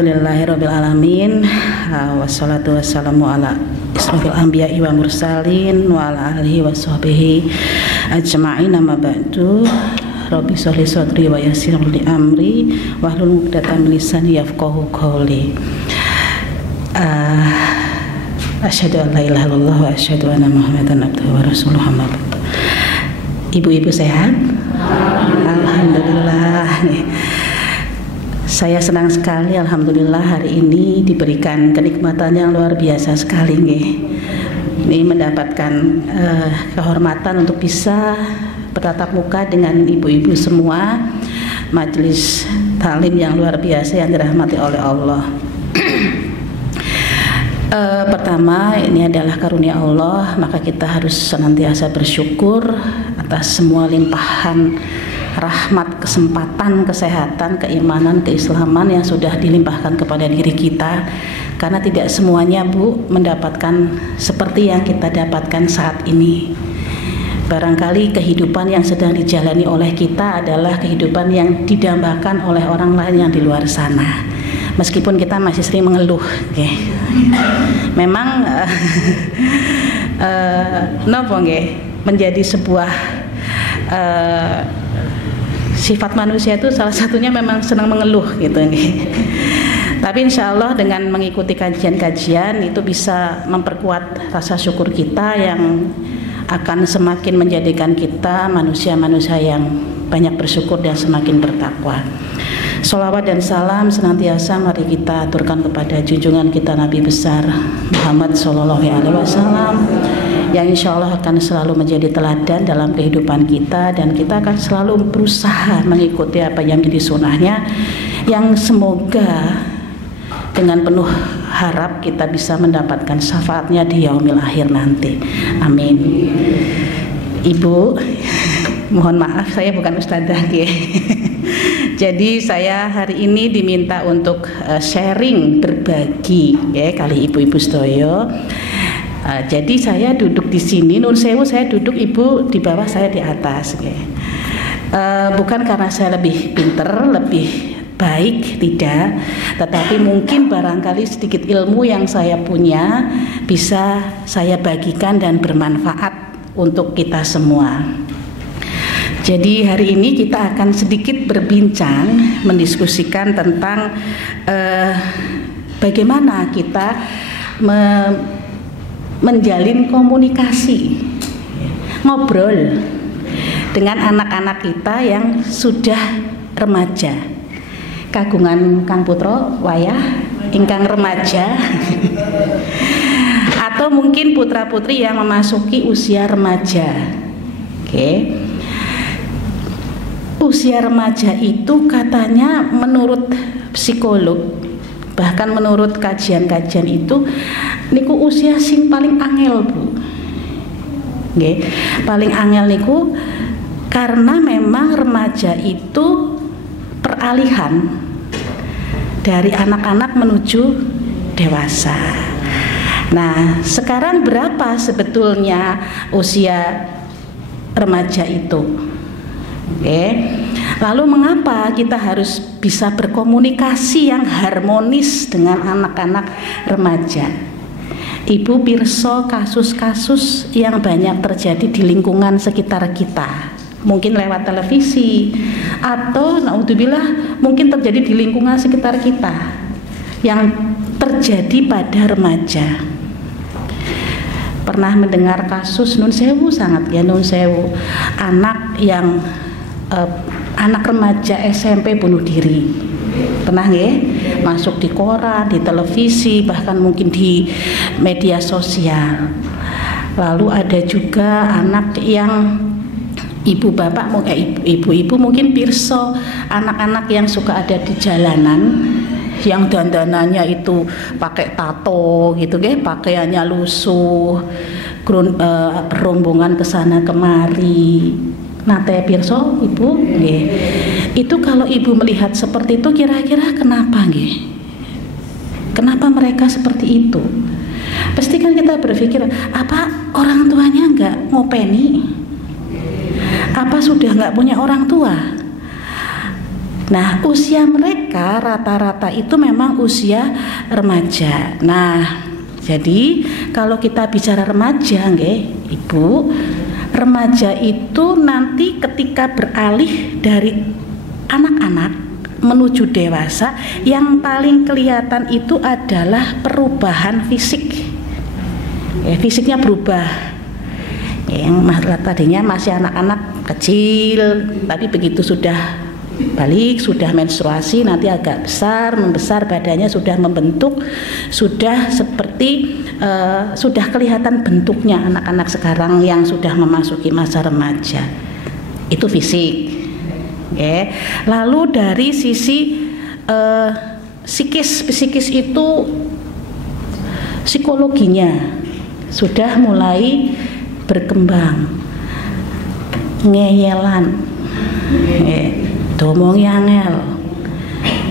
Alhamdulillahirabbil alamin. Wassalatu wassalamu ala asrofil anbiya'i wa mursalin wa ala alihi wa sahbihi ajma'in, amma ba'du. Rabbi sholli sadri wa yassir li amri wahlul 'uqdatam min lisani yafqahu qawli. Asyhadu an la ilaha illallah wa asyhadu anna Muhammadan abduhu wa rasuluhu, amma ba'du. Ibu-ibu sehat? Alhamdulillah. Saya senang sekali, alhamdulillah, hari ini diberikan kenikmatan yang luar biasa sekali nggih. Ini mendapatkan kehormatan untuk bisa bertatap muka dengan ibu-ibu semua, majelis taklim yang luar biasa yang dirahmati oleh Allah. Pertama, ini adalah karunia Allah, maka kita harus senantiasa bersyukur atas semua limpahan rahmat, kesempatan, kesehatan, keimanan, keislaman yang sudah dilimpahkan kepada diri kita. Karena tidak semuanya, Bu, mendapatkan seperti yang kita dapatkan saat ini. Barangkali kehidupan yang sedang dijalani oleh kita adalah kehidupan yang didambakan oleh orang lain yang di luar sana. Meskipun kita masih sering mengeluh, okay. Memang nopo nggih, menjadi sebuah sifat manusia itu salah satunya memang senang mengeluh gitu nih. Tapi insya Allah dengan mengikuti kajian-kajian itu bisa memperkuat rasa syukur kita yang akan semakin menjadikan kita manusia-manusia yang banyak bersyukur dan semakin bertakwa. Sholawat dan salam senantiasa mari kita aturkan kepada junjungan kita Nabi besar Muhammad Sallallahu Alaihi Wasallam, yang insya Allah akan selalu menjadi teladan dalam kehidupan kita, dan kita akan selalu berusaha mengikuti apa yang menjadi sunnahnya, yang semoga dengan penuh harap kita bisa mendapatkan syafaatnya di yaumil akhir nanti. Amin. Ibu, mohon maaf saya bukan ustadzah ya. Jadi saya hari ini diminta untuk sharing, berbagi ya kali ibu-ibu sedoyo. Jadi saya duduk di sini, nun sewu, saya duduk, ibu di bawah, saya di atas. Bukan karena saya lebih pinter, lebih baik, tidak. Tetapi mungkin barangkali sedikit ilmu yang saya punya bisa saya bagikan dan bermanfaat untuk kita semua. Jadi hari ini kita akan sedikit berbincang, mendiskusikan tentang bagaimana kita menjalin komunikasi, ngobrol dengan anak-anak kita yang sudah remaja. Kagungan Kang Putro wayah ingkang remaja atau mungkin putra-putri yang memasuki usia remaja. Oke. Usia remaja itu katanya menurut psikolog, bahkan menurut kajian-kajian itu niku usia sing paling angel, Bu. Nggih, paling angel niku karena memang remaja itu peralihan dari anak-anak menuju dewasa. Nah, sekarang berapa sebetulnya usia remaja itu? Oke. Lalu mengapa kita harus bisa berkomunikasi yang harmonis dengan anak-anak remaja? Ibu pirsa kasus-kasus yang banyak terjadi di lingkungan sekitar kita, mungkin lewat televisi atau naudzubillah mungkin terjadi di lingkungan sekitar kita yang terjadi pada remaja. Pernah mendengar kasus nun sewu, sangat ya nun sewu, anak yang anak remaja SMP bunuh diri. Pernah nggih? Masuk di koran, di televisi, bahkan mungkin di media sosial. Lalu ada juga anak yang ibu bapak, ibu-ibu mungkin pirsa anak-anak yang suka ada di jalanan, yang dandanannya itu pakai tato gitu nggih, pakaiannya lusuh, rombongan kesana kemari. Nate pirsa ibu nggih. Itu kalau ibu melihat seperti itu kira-kira kenapa nggih? Kenapa mereka seperti itu? Pasti kan kita berpikir, apa orang tuanya enggak ngopeni? Apa sudah enggak punya orang tua? Nah, usia mereka rata-rata itu memang usia remaja. Nah, jadi kalau kita bicara remaja, nggih, Ibu, remaja itu nanti ketika beralih dari anak-anak menuju dewasa, yang paling kelihatan itu adalah perubahan fisik. Fisiknya berubah. Yang tadinya masih anak-anak kecil, tapi begitu sudah balik, sudah menstruasi, nanti agak besar, membesar, badannya sudah membentuk, sudah seperti sudah kelihatan bentuknya anak-anak sekarang yang sudah memasuki masa remaja. Itu fisik. Lalu dari sisi psikis itu psikologinya sudah mulai berkembang, ngeyelan, domongi angel,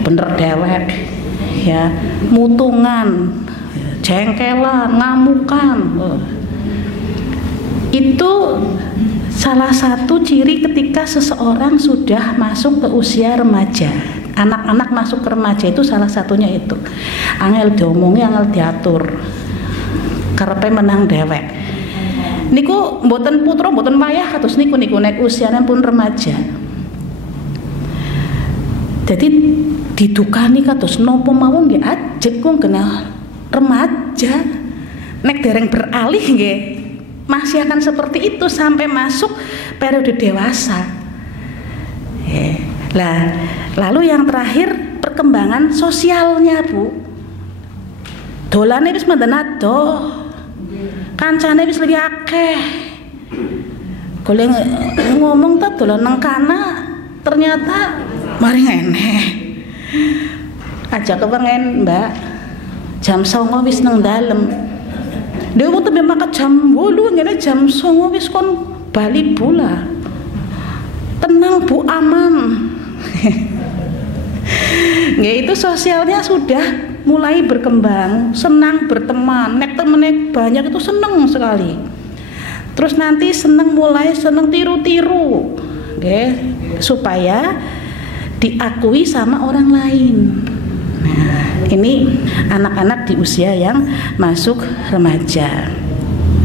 bener dewek, ya, mutungan, jengkelan, ngamukan. Itu salah satu ciri ketika seseorang sudah masuk ke usia remaja. Anak-anak masuk ke remaja itu salah satunya itu. Angel diomongi, angel diatur. Karepe menang dewek. Niku mboten putra, mboten wayah kados niku nek usiane pun remaja. Jadi didukani kados napa mawon nggih ajeg kok kena remaja. Nek dereng beralih nggih masih akan seperti itu sampai masuk periode dewasa. Lalu yang terakhir perkembangan sosialnya, Bu. Dolane wis mboten adoh. Kancane wis luwih akeh. Golek ngomong ta dolan nang kana ternyata mari ngene. Aja kepengen, Mbak. Jam 09.00 wis nang dalem. Dewe tebe makan jam 8 ngene jam 09.00 wis kon bali bola. Tenang Bu, aman. Nggih, itu sosialnya sudah mulai berkembang, senang berteman, nek temenek banyak itu seneng sekali. Terus nanti mulai seneng tiru-tiru, supaya diakui sama orang lain. Nah, ini anak-anak di usia yang masuk remaja.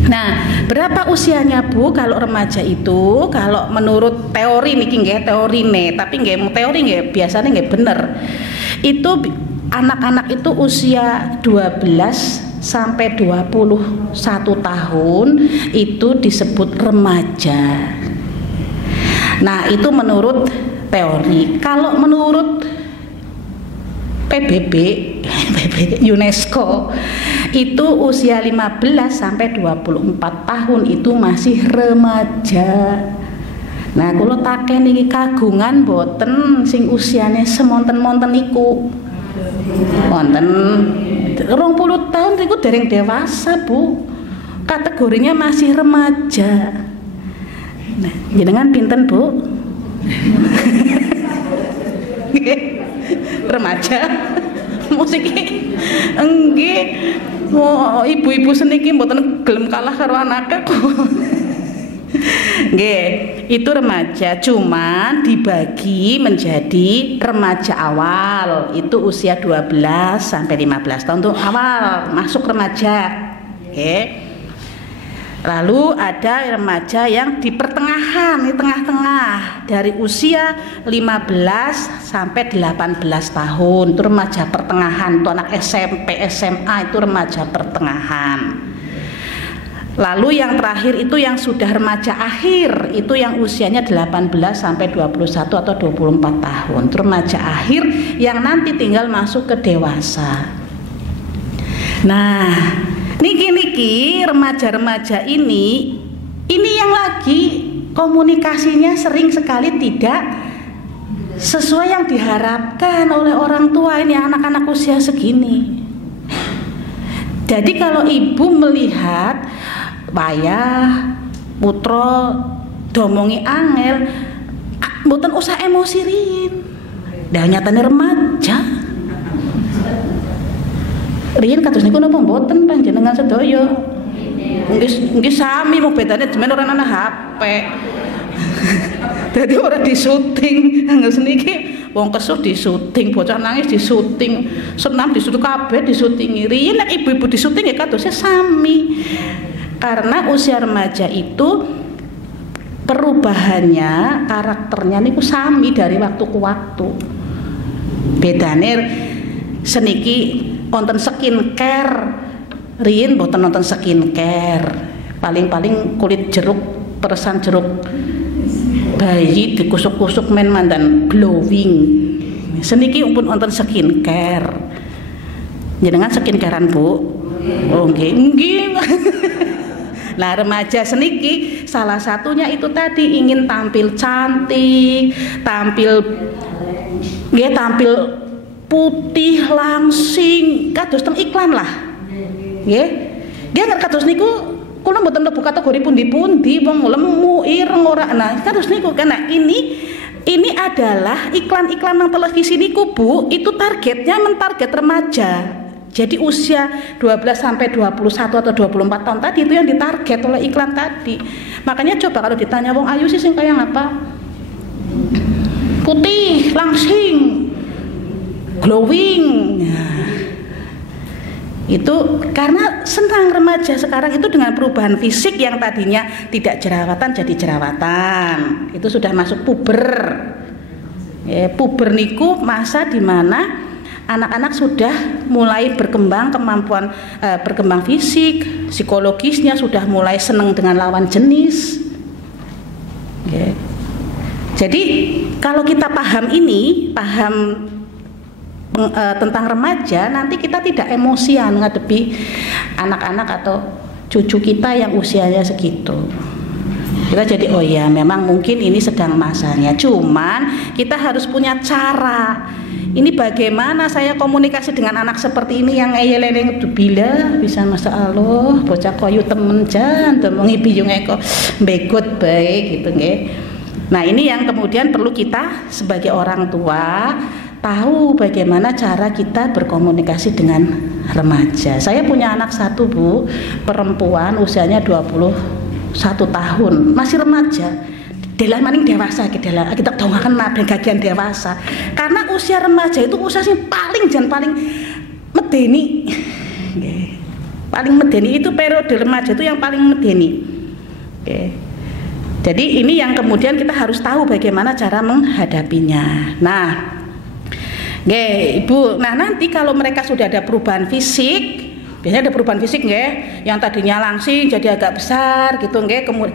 Nah, berapa usianya, Bu? Kalau remaja itu, kalau menurut teori niki nggih, teorine, tapi nggih teori nggih biasanya nggih bener. Itu anak-anak itu usia 12 sampai 21 tahun itu disebut remaja. Nah, itu menurut teori. Kalau menurut PBB UNESCO itu usia 15 sampai 24 tahun itu masih remaja. Nah, kula taken iki kagungan boten sing usiane semonten-monten iku. Wonten 20 tahun itu dereng dewasa, Bu. Kategorinya masih remaja. Nah, jenengan pinten, Bu? Remaja. Musiki nggih. Oh, ibu-ibu seniki mboten gelem kalah karo anake kok. Nggih, itu remaja, cuman dibagi menjadi remaja awal itu usia 12 sampai 15 tahun itu awal masuk remaja. Lalu ada remaja yang di pertengahan, di tengah-tengah dari usia 15 sampai 18 tahun itu remaja pertengahan, itu anak SMP, SMA itu remaja pertengahan. Lalu yang terakhir itu yang sudah remaja akhir, itu yang usianya 18 sampai 21 atau 24 tahun. Itu remaja akhir yang nanti tinggal masuk ke dewasa. Nah, niki remaja-remaja ini yang lagi komunikasinya sering sekali tidak sesuai yang diharapkan oleh orang tua ini anak-anak usia segini. Jadi kalau ibu melihat wayah putra domongi angel, mboten usah emosi riyin. Dah nyatane remaja. Riyin kados niku napa mboten panjenengan sedaya? Nggih sami, mau bedane demen ora ana HP. Dadi ora disuting, angel seniki wong kesuh disuting, bocah nangis disuting, senam disuting kabeh disutingi. Riyen nek ibu-ibu disuting ya kadosnya sami. Karena usia remaja itu perubahannya, karakternya niku sami dari waktu ke waktu. Bedane seniki wonten skincare, riyen mboten wonten skincare. Paling-paling kulit jeruk, peresan jeruk bayi dikusuk-kusuk men mandan glowing. Seniki pun wonten skincare. Jenengan skincarean, Bu? Oh nggih, nggih. Nah, remaja seniki salah satunya itu tadi ingin tampil cantik, tampil putih langsing, kados teng iklan lah. Nggih. Nggih kados niku kula mboten mlebu kategori pundi-pundi wong lemu ireng ora. Nah, kados niku karena ini adalah iklan-iklan nang televisi niku, Bu, itu targetnya mentarget remaja. Jadi usia 12 sampai 21 atau 24 tahun tadi itu yang ditarget oleh iklan tadi. Makanya coba kalau ditanya wong ayu sih sing kaya ngapa? Putih, langsing, glowing. Nah, itu karena senang remaja sekarang itu dengan perubahan fisik yang tadinya tidak jerawatan jadi jerawatan. Itu sudah masuk puber. Puber niku masa dimana anak-anak sudah mulai berkembang kemampuan berkembang fisik, psikologisnya sudah mulai senang dengan lawan jenis. Jadi kalau kita paham ini, paham tentang remaja, nanti kita tidak emosian ngadepi anak-anak atau cucu kita yang usianya segitu. Kita jadi oh ya memang mungkin ini sedang masanya, cuman kita harus punya cara. Ini bagaimana saya komunikasi dengan anak seperti ini yang ngeyel-eleng bila bisa masa Allah bocah koyu temen jan temengi biyung eko begot baik gitu nggih. Nah, ini yang kemudian perlu kita sebagai orang tua tahu bagaimana cara kita berkomunikasi dengan remaja. Saya punya anak satu, Bu, perempuan usianya 21 tahun, masih remaja. Delah maning dewasa kita dongaken nabeng gagian dewasa. Karena usia remaja itu usia sing paling medeni. Paling medeni itu periode remaja itu yang paling medeni. Jadi ini yang kemudian kita harus tahu bagaimana cara menghadapinya. Nah, Ibu, nah nanti kalau mereka sudah ada perubahan fisik, biasanya ada perubahan fisik yang tadinya langsing jadi agak besar gitu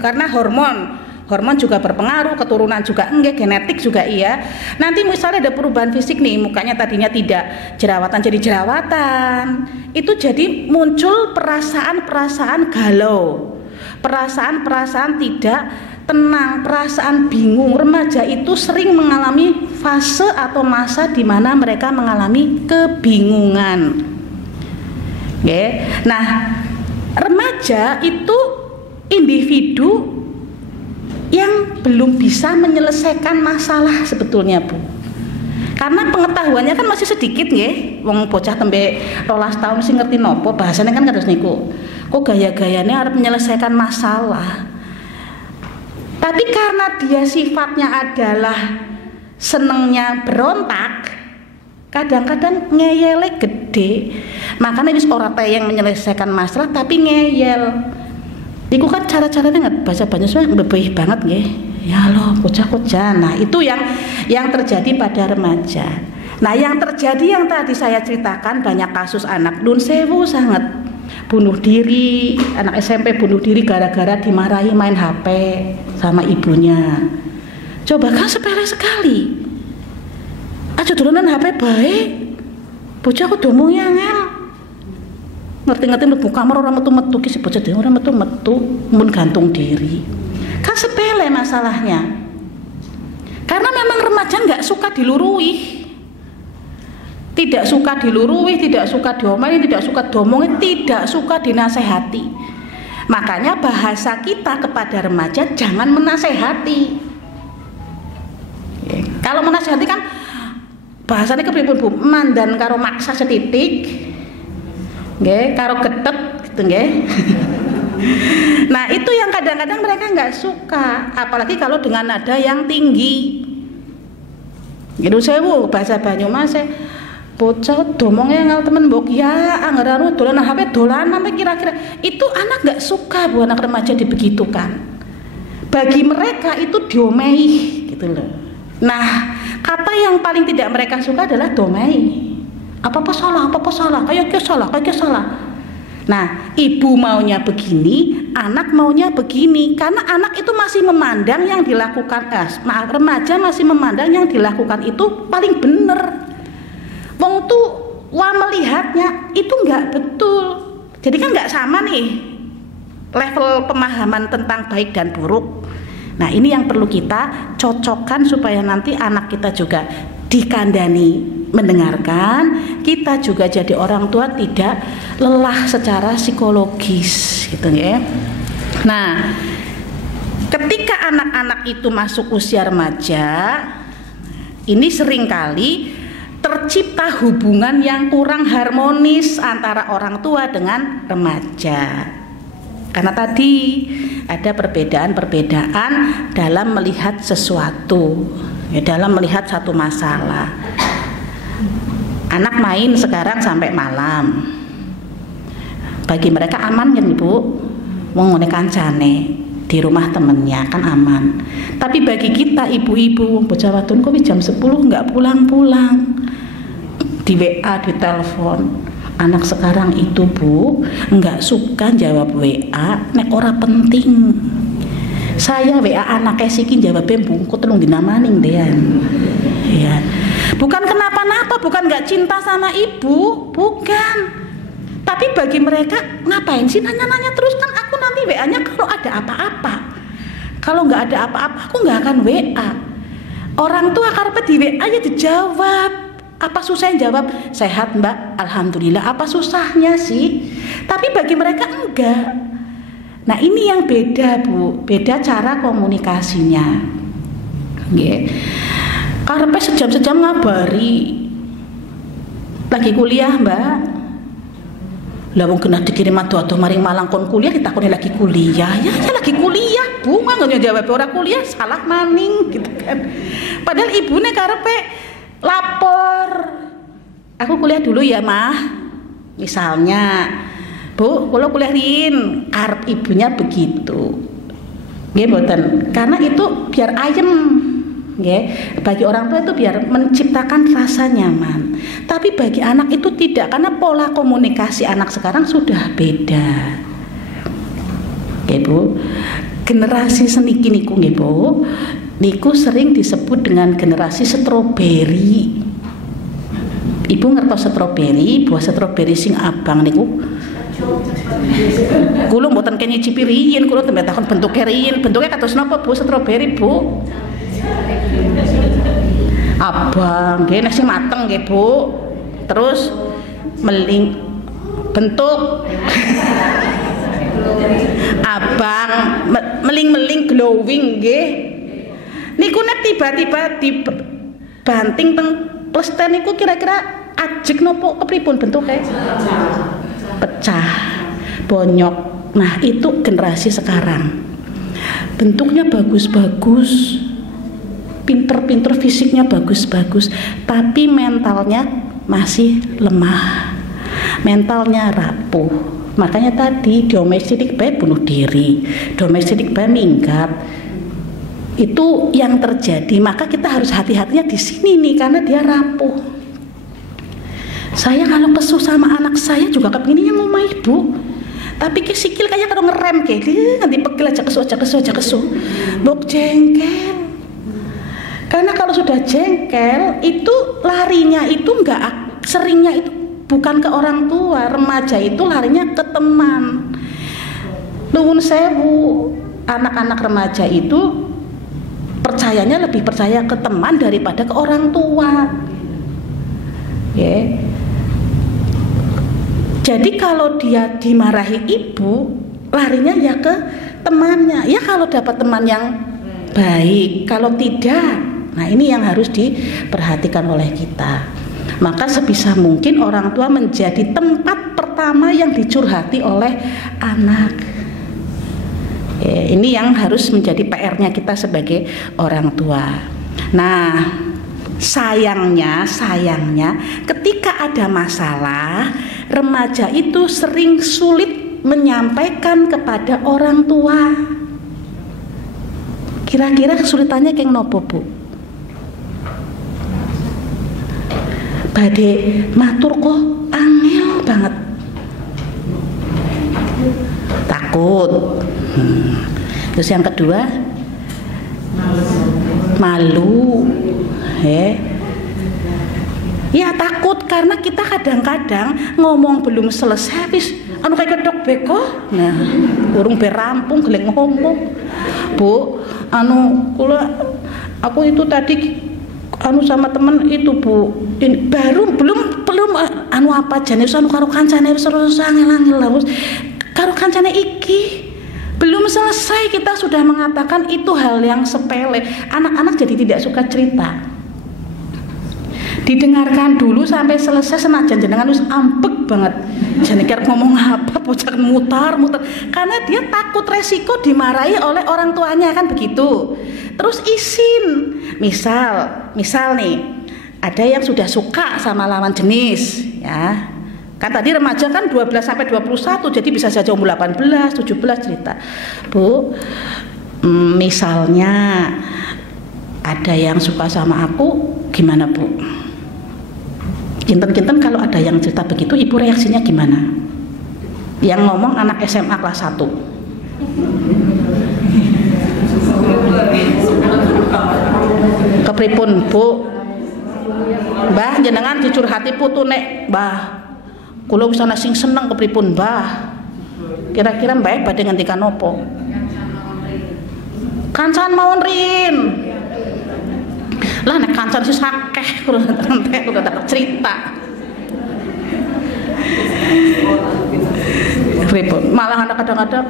karena hormon juga berpengaruh, keturunan juga genetik juga iya. Nanti misalnya ada perubahan fisik nih, mukanya tadinya tidak jerawatan jadi jerawatan. Itu jadi muncul perasaan-perasaan galau, perasaan-perasaan tidak tenang, perasaan bingung. Remaja itu sering mengalami fase atau masa di mana mereka mengalami kebingungan. Nah, remaja itu individu yang belum bisa menyelesaikan masalah sebetulnya, Bu. Karena pengetahuannya kan masih sedikit wong bocah tembe 12 tahun sing ngerti nopo, bahasanya kan kados niku. Kok gaya-gayane arep menyelesaikan masalah. Tapi karena dia sifatnya adalah senengnya berontak, kadang-kadang ngeyele gede. Makanya wis ora yang menyelesaikan masalah tapi ngeyel. Iku kan cara-caranya nggak bahasa Banyuwangi bebih banget ya loh bocah-bocah. Nah itu yang terjadi pada remaja. Nah yang terjadi yang tadi saya ceritakan banyak kasus anak nun sewu sangat bunuh diri, anak SMP bunuh diri gara-gara dimarahi main HP sama ibunya. Coba kan sepele sekali. Aja dolanan HP baik, bocah aku domongnya ngel. Ngerti-ngerti mlebu kamar orang metu-metu ki si bocah dhewe ora metu-metu mun gantung diri. Kan sepele masalahnya. Karena memang remaja nggak suka dilurui. Tidak suka dilurui, tidak suka diomongin, tidak suka diomongin, tidak suka dinasehati. Makanya bahasa kita kepada remaja jangan menasehati. Kalau menasehati kan bahasanya kepripun, Bu? Mandan karo maksa setitik. Nggih, karo getek gitu nggih. Nah itu yang kadang-kadang mereka nggak suka, apalagi kalau dengan nada yang tinggi. Gitu sewu bahasa Banyumas bocah domongnya ngal temen mbok ya anggaran dolanan HP dolanan kira-kira itu anak nggak suka bu anak remaja dibegitukan. Bagi mereka itu diomehi gitu loh. Nah kata yang paling tidak mereka suka adalah domehi. Apa-apa salah, kayak salah. Nah, ibu maunya begini, anak maunya begini, karena anak itu masih memandang yang dilakukan, remaja masih memandang yang dilakukan itu paling bener. Wong tuh melihatnya itu nggak betul. Jadi kan nggak sama nih level pemahaman tentang baik dan buruk. Nah, ini yang perlu kita cocokkan supaya nanti anak kita juga dikandani mendengarkan, kita juga jadi orang tua tidak lelah secara psikologis gitu ya. Nah, ketika anak-anak itu masuk usia remaja, ini seringkali tercipta hubungan yang kurang harmonis antara orang tua dengan remaja. Karena tadi ada perbedaan-perbedaan dalam melihat sesuatu, ya, dalam melihat satu masalah. Anak main sekarang sampai malam, bagi mereka aman kan ibu, mau ngene kancane di rumah temennya kan aman. Tapi bagi kita ibu-ibu bocah wadon kok jam 10 nggak pulang-pulang, di WA, di telepon. Anak sekarang itu bu nggak suka jawab WA nek ora penting. Saya WA anaknya sikin jawabnya bungkut telung dinamaning dean. Ya. Bukan kenapa-napa, bukan nggak cinta sama ibu, bukan. Tapi bagi mereka ngapain sih nanya-nanya terus, kan aku nanti WA-nya kalau ada apa-apa. Kalau nggak ada apa-apa, aku nggak akan WA. Orang tua karena di WA ya dijawab. Apa susahnya jawab? Sehat mbak, alhamdulillah. Apa susahnya sih? Tapi bagi mereka enggak. Nah ini yang beda bu, beda cara komunikasinya. Yeah. Karena sejam-sejam ngabari lagi kuliah mbak, lah wong kena dikirim ado-ado maring Malang kon kuliah ditakoni lagi kuliah, ya lagi kuliah bu, nggak jawab orang kuliah salah maning gitu kan. Padahal ibunya karepe lapor, aku kuliah dulu ya mah, misalnya bu, kalau kuliah rin, karep ibunya begitu, nggih mboten, karena itu biar ayem. Okay. Bagi orang tua itu biar menciptakan rasa nyaman. Tapi bagi anak itu tidak, karena pola komunikasi anak sekarang sudah beda. Okay, bu. Generasi seniki niku nggih bu, niku sering disebut dengan generasi stroberi. Ibu ngertos stroberi, buah stroberi sing abang niku. Kulo mboten kene nyicipi riyin, kulo tembe takon bentuke riyin. Bentuke kados napa bu stroberi bu? Abang, nggih nek sing mateng nggih bu. Terus meling bentuk abang, meling-meling glowing nggih. Niku nek tiba-tiba dibanting teng plesten niku kira-kira ajeg nopo kepripun bentuke? Pecah, bonyok. Nah, itu generasi sekarang. Bentuknya bagus-bagus, pinter-pinter, fisiknya bagus-bagus, tapi mentalnya masih lemah, mentalnya rapuh. Makanya tadi domestik baik bunuh diri, domestik baik minggat, itu yang terjadi. Maka kita harus hati-hatinya di sini nih, karena dia rapuh. Saya kalau kesuh sama anak saya juga kepinginnya ngomong ibu, tapi sikil kayak kalau ngerem kayak nanti pegel aja kesuh, bok jengkel. Karena kalau sudah jengkel itu larinya itu enggak, seringnya itu bukan ke orang tua, remaja itu larinya ke teman. Nuwun sewu, anak-anak remaja itu percayanya lebih percaya ke teman daripada ke orang tua. Yeah. Jadi kalau dia dimarahi ibu, larinya ya ke temannya. Ya kalau dapat teman yang baik, kalau tidak, nah ini yang harus diperhatikan oleh kita. Maka sebisa mungkin orang tua menjadi tempat pertama yang dicurhati oleh anak. Ini yang harus menjadi PR-nya kita sebagai orang tua. Nah, sayangnya ketika ada masalah, remaja itu sering sulit menyampaikan kepada orang tua. Kira-kira kesulitannya kayak nopo, Bu? Badhe matur kok angel banget. Takut. Terus yang kedua, malu. Ya takut karena kita kadang-kadang ngomong belum selesai wis kayak kedok beko. Nah, urung berampung geleng ngomong. Bu, aku itu tadi sama temen itu, Bu. Ini belum apa jane karo kancane wis angel-angel lah, karo kancane iki. Belum selesai kita sudah mengatakan itu hal yang sepele. Anak-anak jadi tidak suka cerita. Didengarkan dulu sampai selesai, senajan jenengan wis ambek banget. Jane kira ngomong apa, bocah mutar. Karena dia takut resiko dimarahi oleh orang tuanya, kan begitu. Terus izin. Misal nih, ada yang sudah suka sama lawan jenis, ya. Kan tadi remaja kan 12 sampai 21, jadi bisa saja umur 18, 17 cerita. Bu, misalnya ada yang suka sama aku, gimana, Bu? Kinten-kinten kalau ada yang cerita begitu, ibu reaksinya gimana? Yang ngomong anak SMA kelas 1. Kepripun, Bu? Mbah, jenengan dicurhati putu nek, Mbah. Kula wis ana sing seneng kepripun, Mbah? Kira-kira Mbah badhe ngendikan apa? Kancan mawon rin. Lah nek kancan sing akeh udah tak cerita. Kepripun? Malah anak kadang-kadang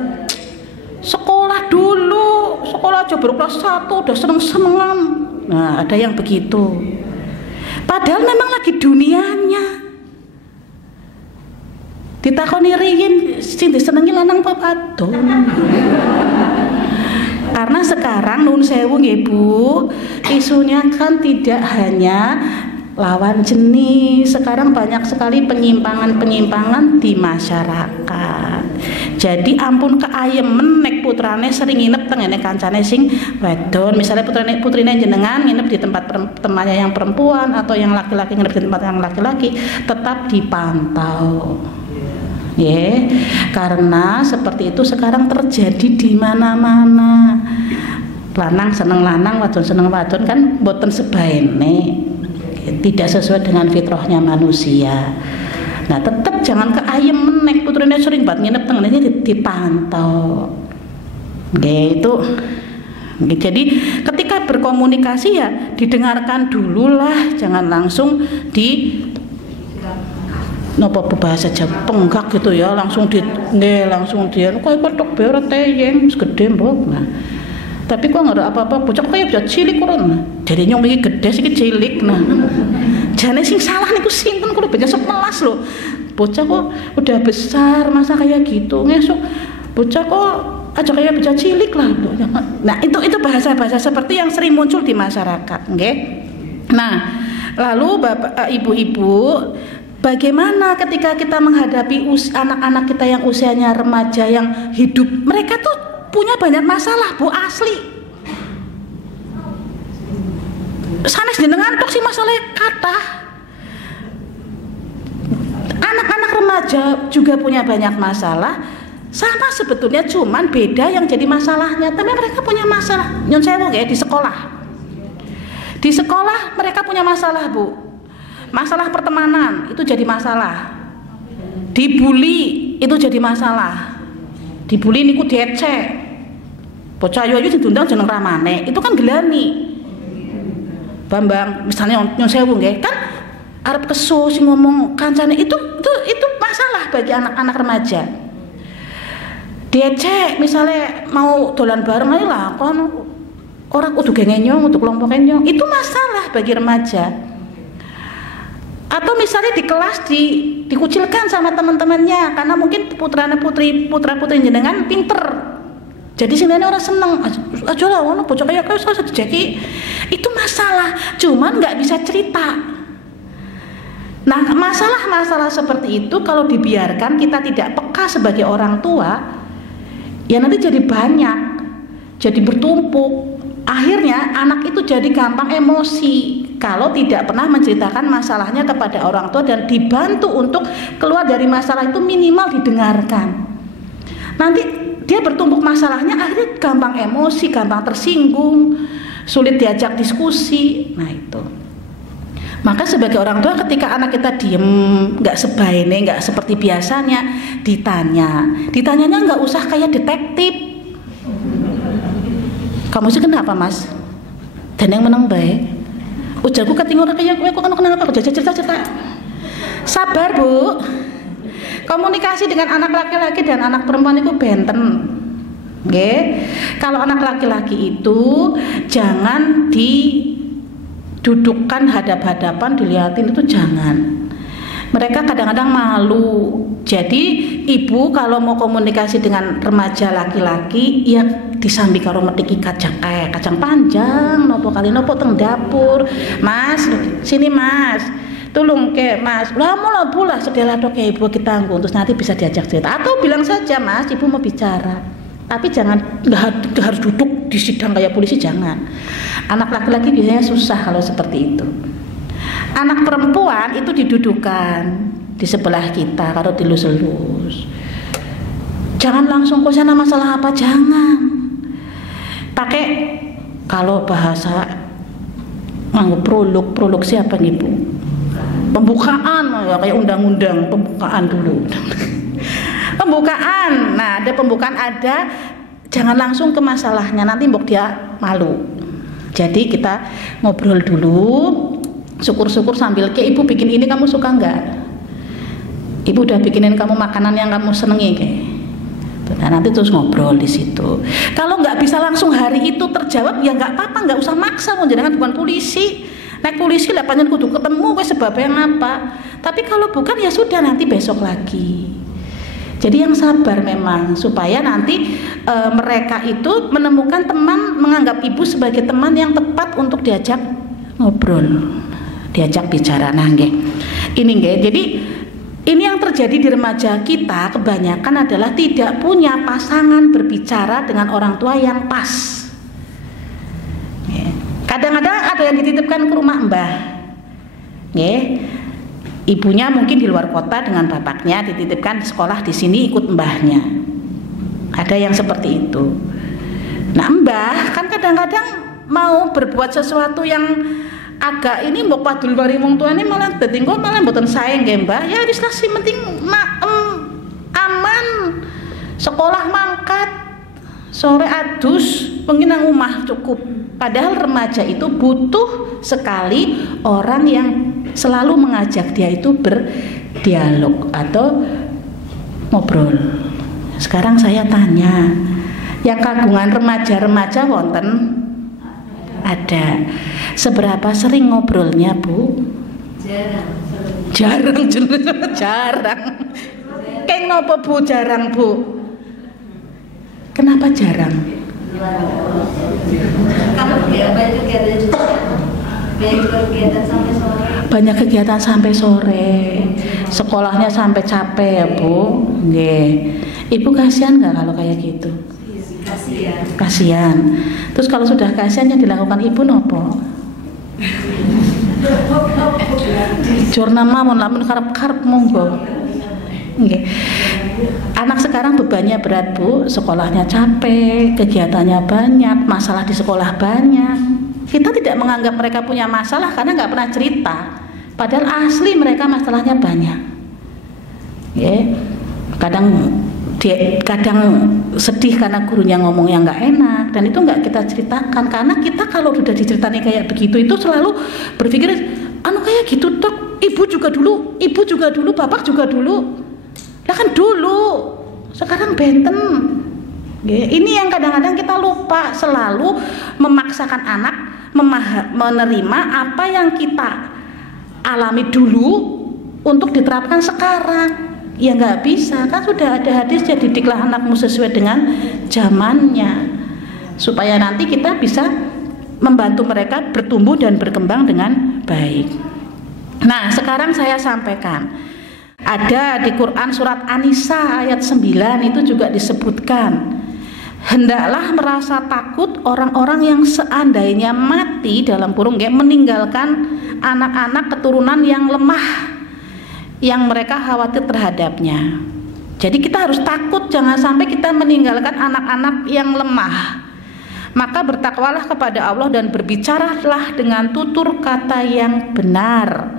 sekolah dulu, sekolah aja baru kelas 1 udah seneng-senengan. Nah, ada yang begitu. Padahal memang lagi dunianya. Ditakoni riyin sing disenengi lanang apa wadon. Karena sekarang nun sewu nggih Bu, isunya kan tidak hanya lawan jenis, sekarang banyak sekali penyimpangan-penyimpangan di masyarakat. Jadi ampun keayemen nek putrane sering nginep tengene kancane sing wedon, misalnya putrine jenengan nginep di tempat temannya yang perempuan atau yang laki-laki nginep di tempat yang laki-laki, tetap dipantau. Karena seperti itu sekarang terjadi di mana-mana. Lanang seneng lanang, wadon seneng wadon, kan boten sebaene, tidak sesuai dengan fitrahnya manusia. Nah, tetap jangan keayemen nek putrine sering banget nginep tengene dipantau. Itu. Jadi ketika berkomunikasi ya didengarkan dululah, jangan langsung di nopo bahasa Jepang gitu ya, langsung dia kok petok berat teyeng gede mbok. Nah, tapi kok nggak ada apa-apa, bocah kayak bisa cilik kurang. Jadi nyong iki gede sih cilik. Nah, jane sing salah niku sinten kulo bocah 11 loh. Bocah kok udah besar masa kayak gitu, ngesuk bocah kok aja kayak bocah cilik lah. Nah, itu bahasa-bahasa seperti yang sering muncul di masyarakat, nggih. Nah, lalu Bapak Ibu-ibu, bagaimana ketika kita menghadapi anak-anak kita yang usianya remaja yang hidup, mereka tuh punya banyak masalah, Bu, asli. Sanes jenengan tok sih masalah kata. Anak-anak remaja juga punya banyak masalah, sama sebetulnya, cuman beda yang jadi masalahnya. Tapi mereka punya masalah. Nyon sewu ya, di sekolah. Di sekolah mereka punya masalah, Bu. Masalah pertemanan itu jadi masalah. Dibully itu jadi masalah. Dibully niku diecek. Bocah ayu diundang jeneng ramane, itu kan gelani. Bambang misalnya nyon sewu nggih, kan arep keso sing ngomong kancane itu masalah bagi anak-anak remaja. Diecek misalnya mau dolan bareng ae lah kon orang kudu gengenyong, kudu kelompok kenyong, itu masalah bagi remaja. Atau misalnya di kelas dikucilkan sama teman-temannya karena mungkin putra putri jenengan pinter, Jadi sini orang seneng aja lah ngono bocah kaya usah dijeki. Itu masalah, cuman nggak bisa cerita. Nah, masalah-masalah seperti itu kalau dibiarkan kita tidak peka sebagai orang tua, ya nanti jadi banyak, jadi bertumpuk. Akhirnya anak itu jadi gampang emosi kalau tidak pernah menceritakan masalahnya kepada orang tua dan dibantu untuk keluar dari masalah itu, minimal didengarkan. Nanti dia bertumpuk masalahnya, akhirnya gampang emosi, gampang tersinggung, sulit diajak diskusi. Nah itu. Maka sebagai orang tua ketika anak kita diem, nggak sebaiknya, nggak seperti biasanya, ditanyanya nggak usah kayak detektif. Kamu sih kenapa mas? Dan yang menang baik. Ujarku ketinggalan kayak gue, kok kenapa? Cerita. Sabar bu. Komunikasi dengan anak laki-laki dan anak perempuan itu benten. Oke. Kalau anak laki-laki itu jangan didudukkan hadap-hadapan, dilihatin, itu jangan. Mereka kadang-kadang malu. Jadi ibu kalau mau komunikasi dengan remaja laki-laki, ya disambi karo metiki kacang panjang, nopo teng dapur. Mas, sini mas. Tolong ke mas, lah pula sedela dok ya ibu kita tanggung, terus nanti bisa diajak cerita. Atau bilang saja mas, ibu mau bicara, tapi jangan nggak harus duduk di sidang kayak polisi, jangan. Anak laki-laki biasanya susah kalau seperti itu. Anak perempuan itu didudukan di sebelah kita, kalau dilus-lus. Jangan langsung ke sana masalah apa, jangan. Pakai kalau bahasa nganggo prolog siapa nih bu? Pembukaan ya kayak undang-undang, pembukaan dulu. Pembukaan. Nah, ada pembukaan, ada jangan langsung ke masalahnya, nanti mbok dia malu. Jadi kita ngobrol dulu, syukur-syukur sambil ke ibu bikin ini kamu suka enggak? Ibu udah bikinin kamu makanan yang kamu senengi kayak. Nah, nanti terus ngobrol di situ. Kalau nggak bisa langsung hari itu terjawab, ya nggak apa-apa, nggak usah maksa, jangan bukan polisi. Naik polisi lah panjang kudu ketemu sebabnya apa. Tapi kalau bukan ya sudah, nanti besok lagi. Jadi yang sabar memang supaya nanti mereka itu menemukan teman, menganggap ibu sebagai teman yang tepat untuk diajak ngobrol, diajak bicara. Nah, nggih. Ini nggih. Jadi ini yang terjadi di remaja kita kebanyakan adalah tidak punya pasangan berbicara dengan orang tua yang pas. Kadang-kadang ada yang dititipkan ke rumah mbah, ibunya mungkin di luar kota dengan bapaknya, dititipkan di sekolah di sini ikut mbahnya. Ada yang seperti itu. Nah mbah kan kadang-kadang mau berbuat sesuatu yang agak ini mbok padul bari wong tuane malah dadi kok malah mboten sae nggih mbah. Ya wis lah sing penting aman, sekolah mangkat, sore adus, pengen nang omah cukup. Padahal remaja itu butuh sekali orang yang selalu mengajak dia itu berdialog atau ngobrol. Sekarang saya tanya, yang kagungan remaja-remaja wonten ada. Seberapa sering ngobrolnya bu? Jarang. Kayak nopo bu jarang bu? Kenapa jarang? Banyak kegiatan sampai sore, sekolahnya sampai capek ya bu. Nggih. Ibu kasihan nggak kalau kayak gitu? Kasihan. Terus kalau sudah kasihan yang dilakukan ibu nopo? Jurnal mawon lamun karep-karep monggo. Nggih. Anak sekarang bebannya berat bu, sekolahnya capek, kegiatannya banyak, masalah di sekolah banyak. Kita tidak menganggap mereka punya masalah karena nggak pernah cerita. Padahal asli mereka masalahnya banyak. Kadang sedih karena gurunya ngomongnya nggak enak, dan itu nggak kita ceritakan karena kita kalau sudah diceritain kayak begitu itu selalu berpikir, kayak gitu dok, ibu juga dulu, bapak juga dulu. Lah kan dulu, sekarang benten. Ini yang kadang-kadang kita lupa, selalu memaksakan anak menerima apa yang kita alami dulu untuk diterapkan sekarang. Ya nggak bisa, kan sudah ada hadisnya, didiklah anakmu sesuai dengan zamannya, supaya nanti kita bisa membantu mereka bertumbuh dan berkembang dengan baik. Nah, sekarang saya sampaikan, ada di Quran surat An-Nisa ayat 9 itu juga disebutkan, hendaklah merasa takut orang-orang yang seandainya mati dalam kurung meninggalkan anak-anak keturunan yang lemah, yang mereka khawatir terhadapnya. Jadi kita harus takut jangan sampai kita meninggalkan anak-anak yang lemah. Maka bertakwalah kepada Allah dan berbicaralah dengan tutur kata yang benar.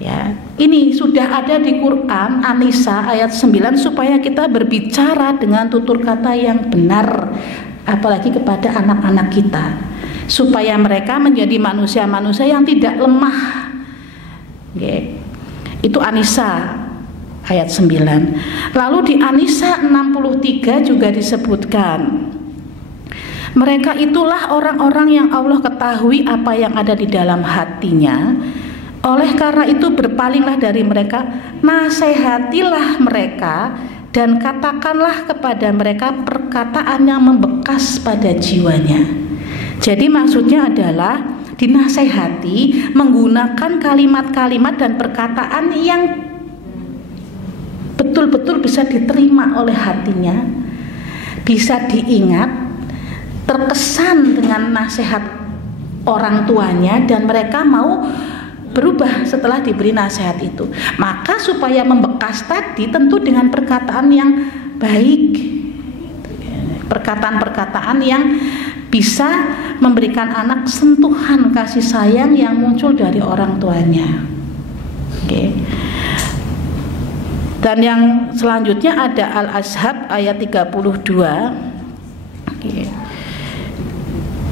Ya, ini sudah ada di Quran An-Nisa ayat 9 supaya kita berbicara dengan tutur kata yang benar, apalagi kepada anak-anak kita, supaya mereka menjadi manusia-manusia yang tidak lemah. Oke. Itu An-Nisa ayat 9. Lalu di An-Nisa 63 juga disebutkan, mereka itulah orang-orang yang Allah ketahui apa yang ada di dalam hatinya. Oleh karena itu berpalinglah dari mereka, nasihatilah mereka dan katakanlah kepada mereka perkataan yang membekas pada jiwanya. Jadi maksudnya adalah dinasehati menggunakan kalimat-kalimat dan perkataan yang betul-betul bisa diterima oleh hatinya, bisa diingat, terkesan dengan nasihat orang tuanya, dan mereka mau berubah setelah diberi nasihat itu. Maka supaya membekas tadi tentu dengan perkataan yang baik, perkataan-perkataan yang bisa memberikan anak sentuhan kasih sayang yang muncul dari orang tuanya. Oke. Dan yang selanjutnya ada Al-Ahzab ayat 32. Oke.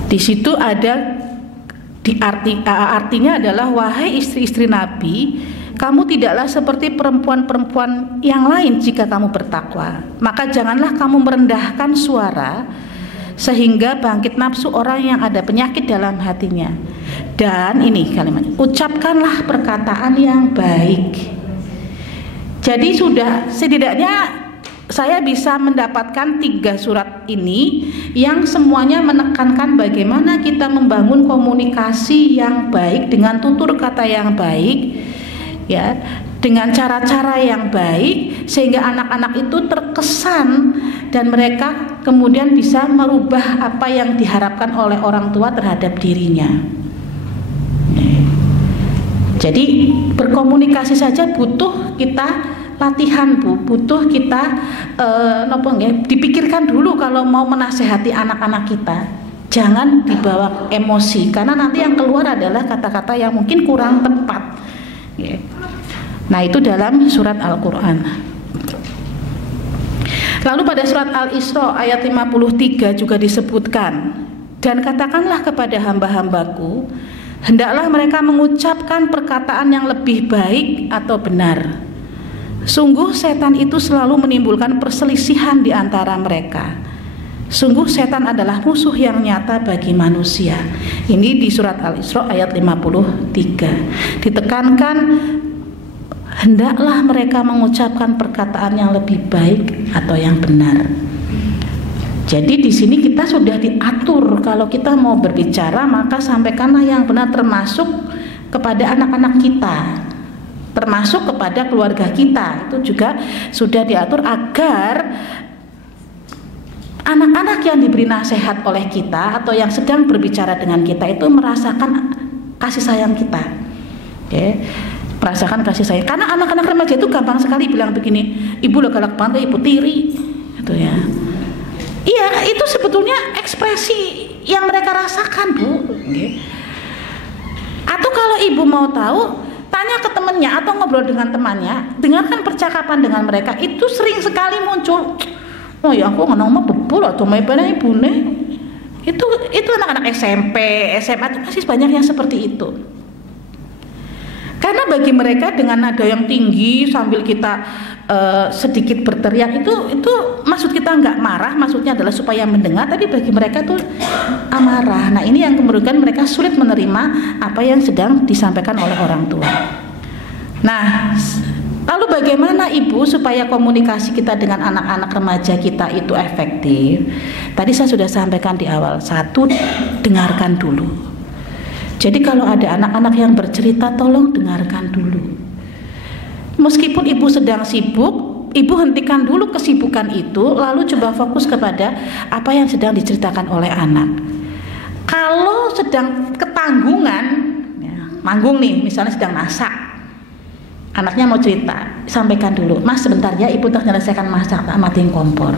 Di situ ada artinya adalah, wahai istri-istri Nabi, kamu tidaklah seperti perempuan-perempuan yang lain jika kamu bertakwa. Maka janganlah kamu merendahkan suara sehingga bangkit nafsu orang yang ada penyakit dalam hatinya. Dan ini kalimat, ucapkanlah perkataan yang baik. Jadi sudah setidaknya saya bisa mendapatkan 3 surat ini yang semuanya menekankan bagaimana kita membangun komunikasi yang baik dengan tutur kata yang baik, ya, dengan cara-cara yang baik, sehingga anak-anak itu terkesan dan mereka kemudian bisa merubah apa yang diharapkan oleh orang tua terhadap dirinya. Jadi berkomunikasi saja butuh kita latihan, Bu, butuh kita dipikirkan dulu kalau mau menasehati anak-anak kita. Jangan dibawa emosi, karena nanti yang keluar adalah kata-kata yang mungkin kurang tepat. Nah, itu dalam surat Al-Quran. Lalu pada surat Al-Isra ayat 53 juga disebutkan, dan katakanlah kepada hamba-hambaku, hendaklah mereka mengucapkan perkataan yang lebih baik atau benar. Sungguh setan itu selalu menimbulkan perselisihan di antara mereka. Sungguh setan adalah musuh yang nyata bagi manusia. Ini di surat Al-Isra ayat 53. Ditekankan, hendaklah mereka mengucapkan perkataan yang lebih baik atau yang benar. Jadi di sini kita sudah diatur, kalau kita mau berbicara maka sampaikanlah yang benar, termasuk kepada anak-anak kita, termasuk kepada keluarga kita. Itu juga sudah diatur agar anak-anak yang diberi nasihat oleh kita atau yang sedang berbicara dengan kita itu merasakan kasih sayang kita. Oke. Merasakan kasih sayang. Karena anak-anak remaja itu gampang sekali bilang begini, ibu lo galak banget, ibu tiri, gitu ya. Iya, itu sebetulnya ekspresi yang mereka rasakan, Bu. Atau kalau ibu mau tahu, tanya ke temannya atau ngobrol dengan temannya, dengarkan percakapan dengan mereka, itu sering sekali muncul, oh ya aku ngomong bebul atau maibana ibune. Itu anak-anak SMP, SMA itu masih banyak yang seperti itu. Karena bagi mereka dengan nada yang tinggi sambil kita sedikit berteriak itu maksud kita nggak marah, maksudnya adalah supaya mendengar, tapi bagi mereka itu amarah. Nah, ini yang kemudian mereka sulit menerima apa yang sedang disampaikan oleh orang tua. Nah, Lalu bagaimana ibu supaya komunikasi kita dengan anak-anak remaja kita itu efektif? Tadi saya sudah sampaikan di awal, satu, dengarkan dulu. Jadi kalau ada anak-anak yang bercerita, tolong dengarkan dulu. Meskipun ibu sedang sibuk, ibu hentikan dulu kesibukan itu, lalu coba fokus kepada apa yang sedang diceritakan oleh anak. Kalau sedang ketanggungan, ya, manggung nih, misalnya sedang masak, anaknya mau cerita, sampaikan dulu, Mas sebentar ya, ibu tak menyelesaikan masak, tak matiin kompor.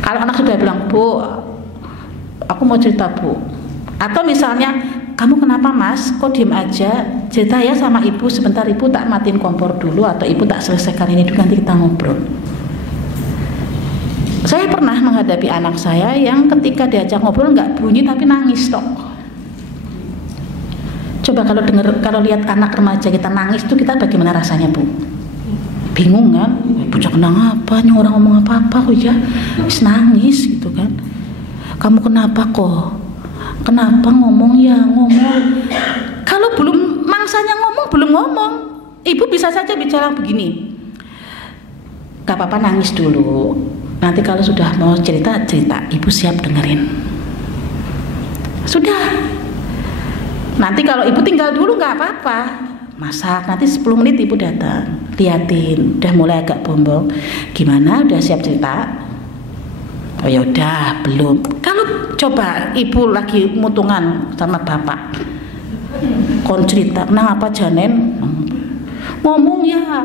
Kalau anak sudah bilang, Bu, aku mau cerita Bu. Atau misalnya, kamu kenapa Mas, kok diem aja, cerita ya sama ibu, sebentar ibu tak matiin kompor dulu, atau ibu tak selesaikan ini dulu, nanti kita ngobrol. Saya pernah menghadapi anak saya yang ketika diajak ngobrol nggak bunyi tapi nangis tok. Coba kalau lihat anak remaja kita nangis itu kita bagaimana rasanya Bu? Bingung kan? Bocah kenang apa? Nih orang ngomong apa-apa kok ya? Nangis gitu kan? Kamu kenapa kok? Kenapa ngomong ya ngomong? Kalau belum mangsanya ngomong belum ngomong, ibu bisa saja bicara begini. Gak apa-apa nangis dulu. Nanti kalau sudah mau cerita, ibu siap dengerin. Sudah. Nanti kalau ibu tinggal dulu nggak apa-apa, masak, nanti 10 menit ibu datang, liatin, udah mulai agak bombong, gimana, udah siap cerita? Oh ya udah, belum. Kalau coba ibu lagi mutungan sama bapak, kon cerita, kenapa Janen? Ngomong ya.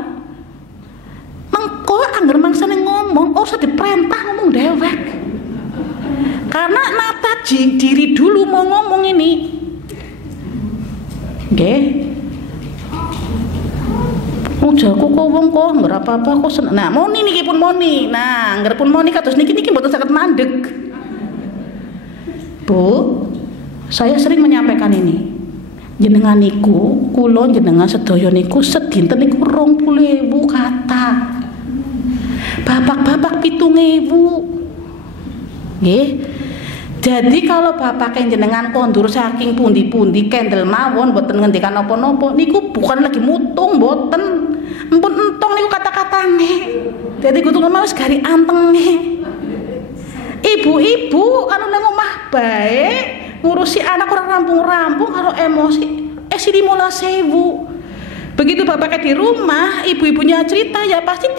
Mengko anggar mangsane ngomong, usah diperintah ngomong dewek. Karena nata diri dulu mau ngomong ini. Nggih. Ujaku kok wong kok ngger apa-apa kok seneng. Nah, moni niki pun moni. Nah, ngger pun moni kados niki mboten saged mandeg. Bu, saya sering menyampaikan ini. Jenengan niku, kula jenengan sedaya niku sedinten niku 20.000 kata. Bapak-bapak 7.000. Nggih. Jadi kalau bapak jenengan kondur saking pundi-pundi kendel mawon boten ngendikan napa-napa niku bukan lagi mutung boten. Empun entong niku kata-katane. Jadi kudu wis gari antenge. Ibu-ibu anu nang omah bae ngurusi anak orang rampung-rampung kalau emosi 15.000. Begitu bapaknya di rumah, ibu-ibunya cerita ya pasti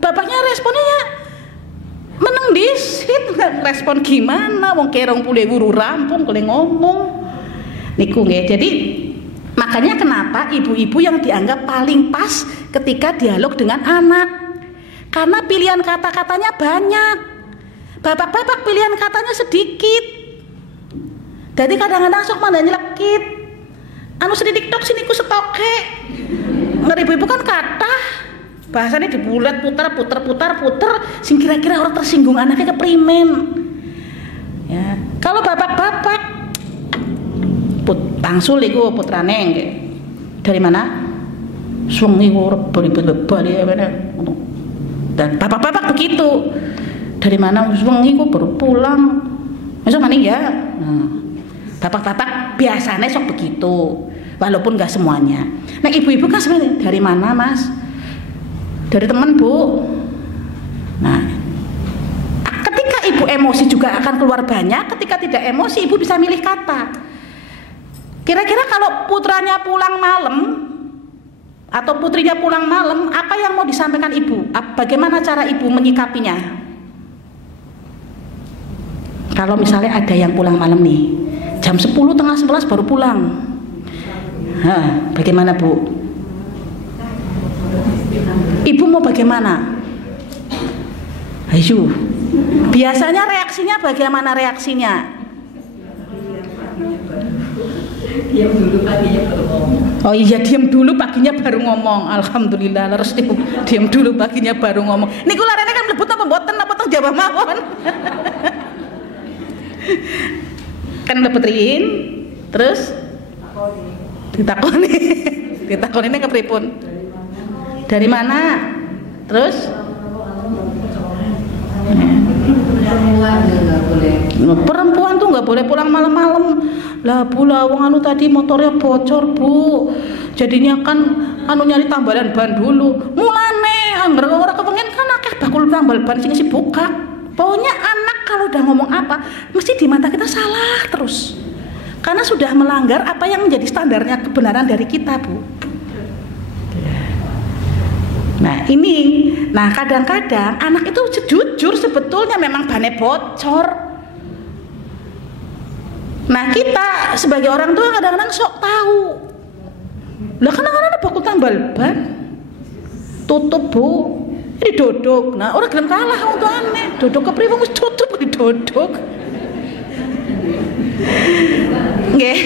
bapaknya responnya ya meneng disit, respon gimana wong kerong pule buru rampung kole ngomong niku nggih. Jadi makanya kenapa ibu-ibu yang dianggap paling pas ketika dialog dengan anak, karena pilihan kata-katanya banyak, bapak-bapak pilihan katanya sedikit. Jadi kadang-kadang sok mana nyelekit anu sedikit tok sini ku setoke ngeri ibu-ibu kan kata bahasanya dibulat putar sing kira-kira orang tersinggung anaknya keprimen ya. Kalau bapak-bapak tangsul iku putrane nggih dari mana sungi rebel ya dan bapak-bapak begitu dari mana sungi ku baru pulang masuk mana ya. Bapak-bapak biasanya sok begitu walaupun gak semuanya. Nah ibu-ibu kan sebenarnya dari mana Mas? Dari teman Bu. Nah, ketika ibu emosi juga akan keluar banyak, ketika tidak emosi ibu bisa milih kata. Kira-kira kalau putranya pulang malam atau putrinya pulang malam, apa yang mau disampaikan ibu? Bagaimana cara ibu menyikapinya? Kalau misalnya ada yang pulang malam nih, jam 10, tengah 11 baru pulang. Nah, bagaimana Bu? Ibu mau bagaimana? Ayo. Biasanya reaksinya bagaimana reaksinya? Diam dulu paginya baru ngomong. Oh iya, diam dulu paginya baru ngomong. Alhamdulillah, harus diam dulu paginya baru ngomong. Niku larene kan mlebut apa mboten apa teng Jawa mawon. Kan mlebutin terus ditakoni ning kepripun? Dari mana? Terus? Perempuan tuh nggak boleh pulang malam-malam. Lah Bu, wong anu tadi motornya bocor Bu, jadinya kan anu nyari tambalan ban dulu. Mulane anggar ora kepengen kan akeh bakul tambal ban sing isi buka. Pokoknya anak kalau udah ngomong apa mesti di mata kita salah terus, karena sudah melanggar apa yang menjadi standarnya kebenaran dari kita Bu. Nah ini, nah kadang-kadang anak itu jujur sebetulnya memang bannya bocor. Nah kita sebagai orang tua kadang-kadang sok tahu. Lah kadang-kadang ada bakul tambal ban, tutup Bu, ini dodok. Nah orang gelem kalah untuk aneh, dodok kepriwe wis tutup di dodok. Nggih.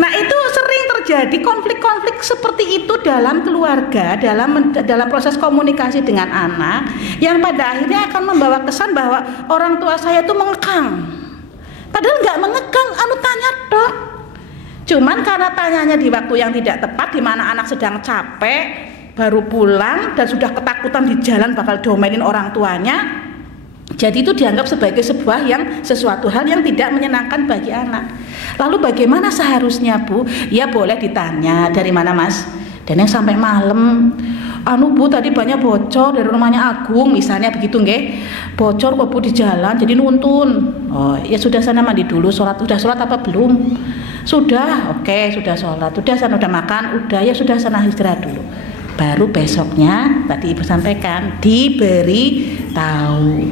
Nah itu sering terjadi konflik-konflik seperti itu dalam keluarga, dalam proses komunikasi dengan anak, yang pada akhirnya akan membawa kesan bahwa orang tua saya itu mengekang. Padahal nggak mengekang, anu tanya dok. Cuman karena tanyanya di waktu yang tidak tepat, di mana anak sedang capek, baru pulang dan sudah ketakutan di jalan bakal domelin orang tuanya. Jadi itu dianggap sebagai sesuatu hal yang tidak menyenangkan bagi anak. Lalu bagaimana seharusnya Bu? Ya boleh ditanya, dari mana Mas? Dan yang sampai malam, anu Bu tadi banyak bocor dari rumahnya Agung misalnya begitu nggih. Bocor kok Bu di jalan jadi nuntun. Oh ya sudah, sana mandi dulu, sholat. Udah sholat apa belum? Sudah, oke sudah sholat. Udah sana udah makan, udah ya sudah sana istirahat dulu. Baru besoknya tadi Ibu sampaikan diberi tahu.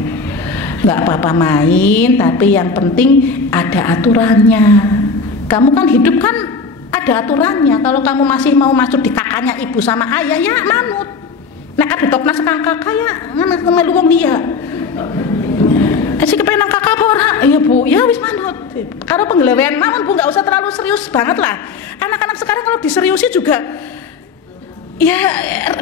Nggak apa-apa main, tapi yang penting ada aturannya. Kamu kan hidup kan ada aturannya. Kalau kamu masih mau masuk di kakaknya ibu sama ayah ya manut. Nek ada tokna sekang kakak ya ngene melu wong liya. Kepengen kakak apa ora? Iya Bu, ya wis manut. Karo penggelewean mawon Bu, nggak usah terlalu serius banget lah. Anak-anak sekarang kalau diseriusi juga ya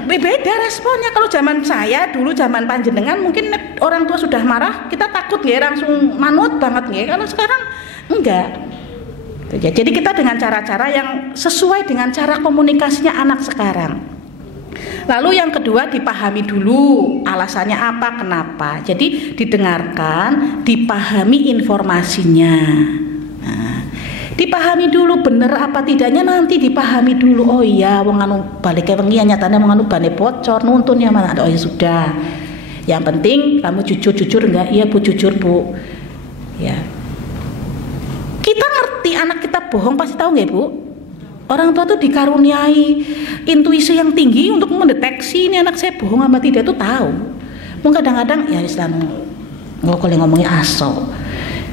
beda responnya. Kalau zaman saya dulu, zaman panjenengan mungkin orang tua sudah marah kita takut nggih, langsung manut banget nggih. Kalau sekarang enggak. Jadi kita dengan cara-cara yang sesuai dengan cara komunikasinya anak sekarang. Lalu yang kedua, dipahami dulu alasannya apa, kenapa. Jadi didengarkan, dipahami informasinya. Dipahami dulu bener apa tidaknya, nanti dipahami dulu. Oh iya wong anu balik ke wengi nyatane wong anu bane bocor nuntun ya mana. Oh ya sudah, yang penting kamu jujur enggak? Iya Bu, jujur Bu. Ya kita ngerti anak kita bohong pasti tahu nggak Bu? Orang tua tuh dikaruniai intuisi yang tinggi untuk mendeteksi ini anak saya bohong apa tidak itu tahu. Mungkin kadang-kadang ya Islam nggak boleh ngomongnya aso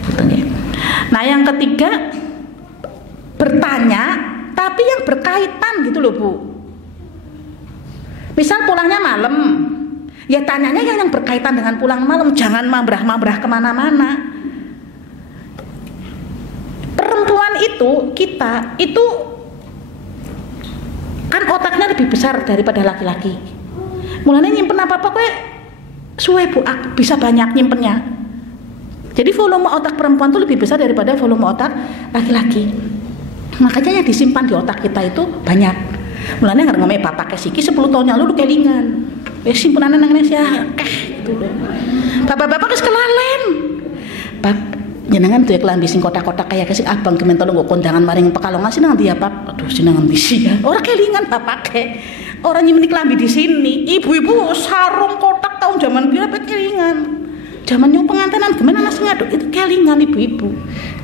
gitu. Nah yang ketiga, bertanya tapi yang berkaitan gitu loh Bu. Misal pulangnya malam, ya tanyanya yang berkaitan dengan pulang malam, jangan mambrah-mambrah kemana-mana. Perempuan itu, kita itu kan otaknya lebih besar daripada laki-laki. Mulanya nyimpen apa-apa kok suwe Bu, bisa banyak nyimpennya. Jadi volume otak perempuan itu lebih besar daripada volume otak laki-laki. Makanya yang disimpan di otak kita itu banyak. Mulanya nggak ngomongin bapak kesiki 10 tahun yang lalu kelingan. Simpenan nang Indonesia gitu. Bapak-bapak kes kelalen. Pak jenengan tuh ya kelambi sing kotak-kotak kayak kesik abang kementol nggo kondangan maring Pekalongan sih nang ndi ya Pak? Aduh sinang ndi sih ya. Ora kelingan bapak ke. Orang nyimpen kelambi di sini. Ibu-ibu sarung kotak tahun zaman biar apa kelingan. Zaman yang pengantinan gimana mas ngaduk itu kelingan ibu-ibu.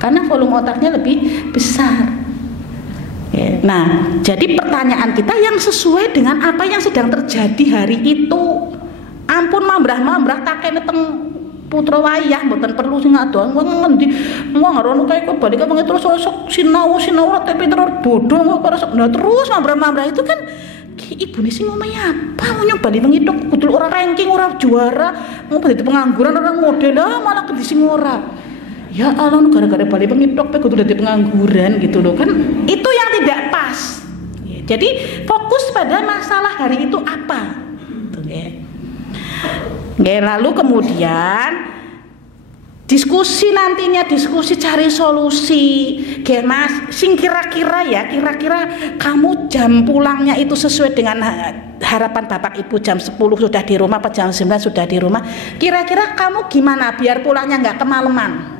Karena volume otaknya lebih besar. Nah, jadi pertanyaan kita yang sesuai dengan apa yang sedang terjadi hari itu. Ampun mambrah-mambrah takene teng putra wayah mboten perlu sing adoh ngendi wong ngono kae kok balik kok terus sok sinau tapi terus bodoh kok terus mambrah-mambrah itu kan ibune sing ngomong apa mau nyoba ngiduk kudu ora ranking ora juara mau dadi pengangguran orang model malah ke sing ora. Ya Allah, gara-gara balik pengidok kudu dadi pengangguran gitu loh kan, itu yang tidak pas. Jadi fokus pada masalah hari itu apa. Lalu kemudian diskusi nantinya, diskusi cari solusi. Mas, sing kira-kira kamu jam pulangnya itu sesuai dengan harapan bapak ibu jam 10 sudah di rumah atau jam 9 sudah di rumah. Kira-kira kamu gimana biar pulangnya nggak kemalaman?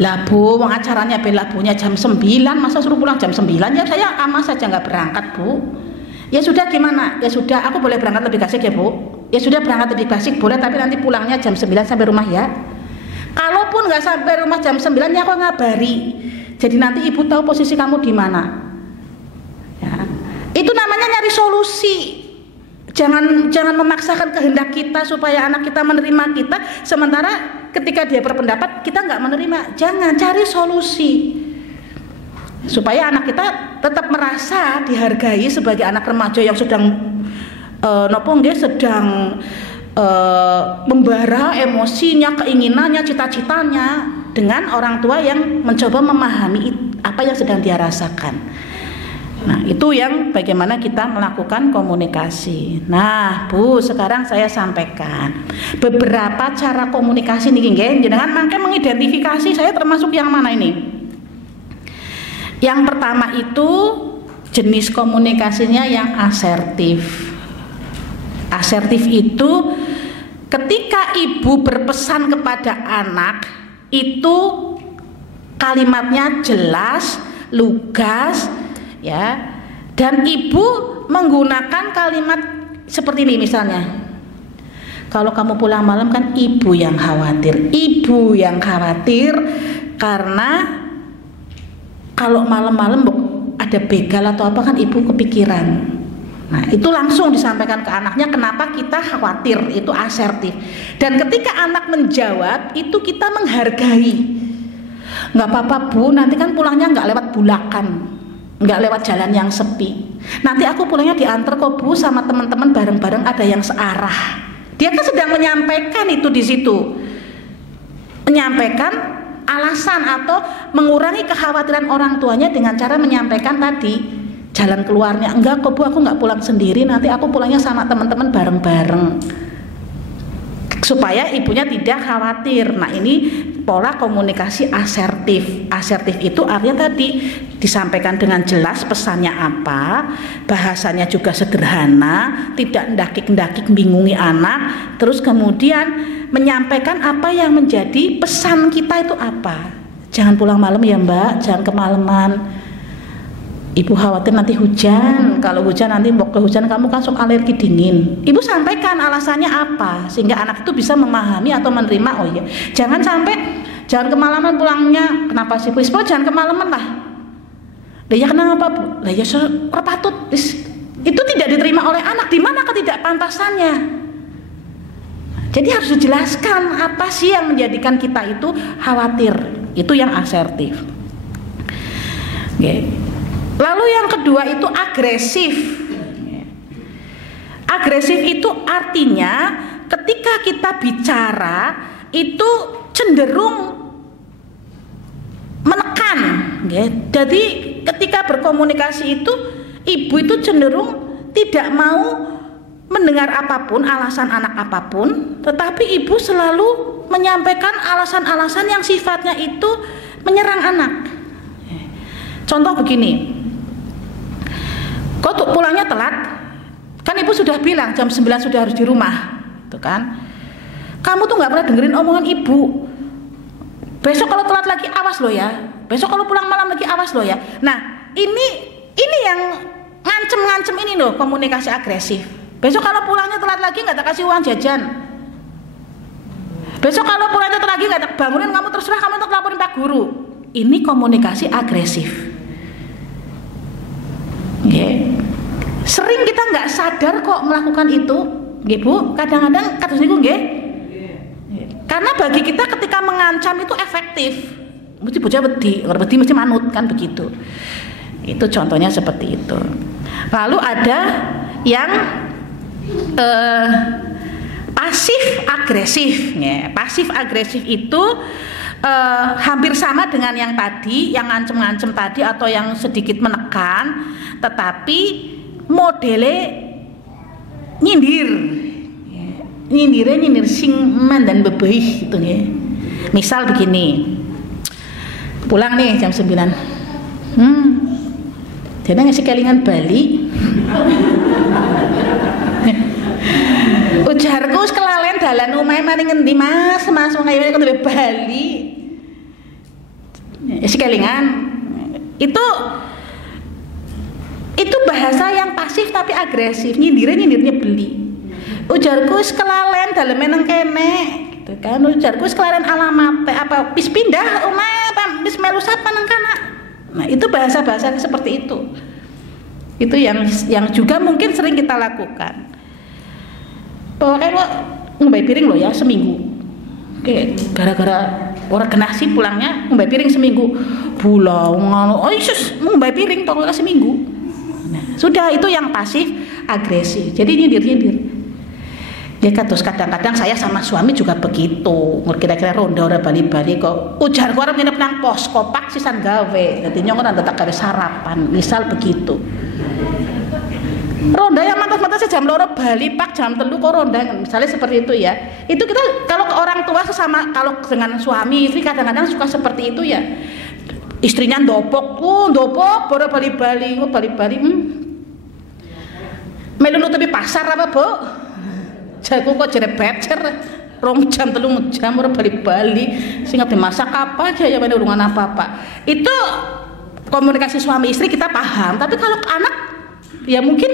Lah Bu, wong acaranya bela bunya jam 9, masa suruh pulang jam 9? Ya saya ama saja nggak berangkat Bu. Ya sudah gimana? Ya sudah, aku boleh berangkat lebih kasih ya Bu. Ya sudah berangkat lebih kasih boleh, tapi nanti pulangnya jam 9 sampai rumah ya. Kalaupun nggak sampai rumah jam 9 ya aku ngabari. Jadi nanti ibu tahu posisi kamu di mana. Ya. Itu namanya nyari solusi. Jangan memaksakan kehendak kita supaya anak kita menerima kita, sementara ketika dia berpendapat kita nggak menerima. Jangan, cari solusi supaya anak kita tetap merasa dihargai sebagai anak remaja yang sedang sedang membara emosinya, keinginannya, cita-citanya dengan orang tua yang mencoba memahami apa yang sedang dia rasakan. Nah, itu yang bagaimana kita melakukan komunikasi. Nah, Bu, sekarang saya sampaikan beberapa cara komunikasi nih, nggih. Jenengan mangke mengidentifikasi saya termasuk yang mana ini. Yang pertama itu jenis komunikasinya yang asertif. Asertif itu ketika ibu berpesan kepada anak itu kalimatnya jelas, lugas, ya, dan ibu menggunakan kalimat seperti ini misalnya. Kalau kamu pulang malam kan ibu yang khawatir karena kalau malam-malam ada begal atau apa kan ibu kepikiran. Nah, itu langsung disampaikan ke anaknya kenapa kita khawatir, itu asertif. Dan ketika anak menjawab itu kita menghargai. Nggak apa-apa Bu, nanti kan pulangnya nggak lewat Bulakan, nggak lewat jalan yang sepi. Nanti aku pulangnya diantar kok Bu sama teman-teman bareng-bareng, ada yang searah. Dia kan sedang menyampaikan itu di situ, menyampaikan alasan atau mengurangi kekhawatiran orang tuanya dengan cara menyampaikan tadi jalan keluarnya. Enggak kok Bu, aku nggak pulang sendiri, nanti aku pulangnya sama teman-teman bareng-bareng, supaya ibunya tidak khawatir. Nah, ini pola komunikasi asertif. Asertif itu artinya tadi disampaikan dengan jelas pesannya apa, bahasanya juga sederhana, tidak ndakik-ndakik bingungi anak, terus kemudian menyampaikan apa yang menjadi pesan kita itu apa. Jangan pulang malam ya Mbak, jangan kemalaman. Ibu khawatir nanti hujan, kalau hujan nanti mau kehujan kamu kan sok alergi dingin. Ibu sampaikan alasannya apa sehingga anak itu bisa memahami atau menerima. Oh iya, jangan sampai jangan kemalaman pulangnya. Kenapa sih Bu? Jangan kemalaman lah. Lah ya kenapa Bu? Lah ya repatut. Itu tidak diterima oleh anak. Di mana ketidakpantasannya? Jadi harus dijelaskan apa sih yang menjadikan kita itu khawatir. Itu yang asertif. Okay. Lalu yang kedua itu agresif. Agresif itu artinya ketika kita bicara itu cenderung menekan. Jadi ketika berkomunikasi itu ibu itu cenderung tidak mau mendengar apapun, alasan anak apapun, tetapi ibu selalu menyampaikan alasan-alasan yang sifatnya itu menyerang anak. Contoh begini, kok tuh pulangnya telat? Kan ibu sudah bilang jam 9 sudah harus di rumah, tuh kan? Kamu tuh nggak pernah dengerin omongan ibu. Besok kalau telat lagi awas loh ya. Besok kalau pulang malam lagi awas loh ya. Nah, ini yang ngancem-ngancem ini loh, komunikasi agresif. Besok kalau pulangnya telat lagi nggak tak kasih uang jajan. Besok kalau pulangnya telat lagi nggak tak bangunin kamu, terserah kamu untuk laporin Pak Guru. Ini komunikasi agresif. Sering kita nggak sadar kok melakukan itu, Bu. Kadang-kadang kados niku nggih. Karena bagi kita ketika mengancam itu efektif. Mesti bocah wedi mesti manut kan begitu. Itu contohnya seperti itu. Lalu ada yang pasif agresif. Pasif agresif itu hampir sama dengan yang tadi, yang ngancem-ngancem tadi atau yang sedikit menekan, tetapi modelnya nyindir sing dan bebeih gitu ya. Misal begini, pulang nih jam 9, jadi ngasih kelingan Bali. Ujarku wis kelalen dalan omahe mari ngendi Mas wong ayo ke Bali. kelingan. Itu bahasa yang pasif tapi agresif, nyindirnya beli. Ujarku wis kelalen daleme nang kene gitu kan. Ujarku wis kelalen alamat apa wis pindah omah apa wis melu sapa nang kana. Nah, itu bahasa-bahasa seperti itu. Itu yang juga mungkin sering kita lakukan. Pokoknya kok ngombe piring lo ya seminggu. Oke, gara-gara orang genasi pulangnya ngombe piring seminggu. Bulau ngono. Oh Yesus, ngombe piring pokoknya seminggu. Nah, sudah itu yang pasif agresif. Jadi nyindir. Ya terus kadang-kadang saya sama suami juga begitu. Kira-kira ronda ora bali-bali kok ujar kok arep nginep nang pos kopak sisan gawe. Dadi nyong ora tetap gawe sarapan. Misal begitu. Ronda yang mantas-mantas jam 2 bali pak jam 3 kok ronda misalnya seperti itu ya. Itu kita kalau orang tua sesama kalau dengan suami istri kadang-kadang suka seperti itu ya. Istrinya ndopok baru bali-bali melu nutupi pasar apa bu jago kok jere becer 2 jam 3 jam ora bali-bali sing dimasak apa aja ya urungan apa-apa. Itu komunikasi suami istri kita paham, tapi kalau anak ya mungkin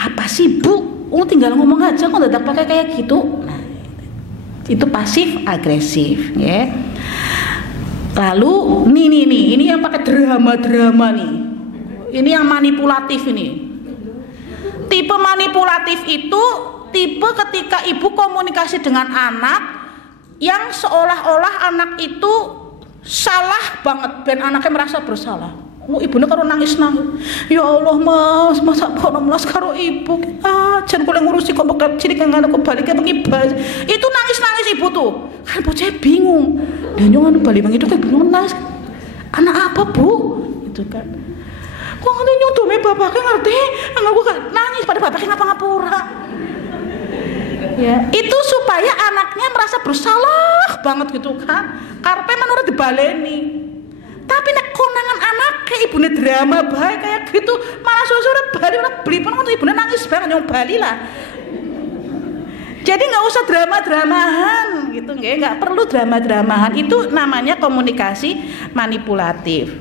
apa sih bu tinggal ngomong aja kok tidak pakai kayak gitu. Nah, itu pasif agresif ya. Lalu ini yang pakai drama nih. Ini yang manipulatif ini. Tipe manipulatif itu tipe ketika ibu komunikasi dengan anak yang seolah-olah anak itu salah banget dan anaknya merasa bersalah. Ibunya karo nangis. Ya Allah mas, masa kok melas karo ibu. Jan kula ngurusi kok cilik kan aku balik ke ibas. Itu nangis ibu tuh. Kan bocah bingung. Dan nyong balik bang itu kan bingung nangis. Anak apa bu? Itu kan. Kok ngerti nyong dome bapaknya ngerti? Anakku kan nangis pada bapaknya ngapa-ngapura. Ya, itu supaya anaknya merasa bersalah banget gitu kan. Karpe menurut dibaleni. Tapi nek konangan anak kayak ibunya drama baik kayak gitu malah sore-sore bali ora beli pun ibunya nangis banget nyong bali lah. Jadi nggak usah drama-dramahan gitu nggak perlu drama-dramahan. Itu namanya komunikasi manipulatif.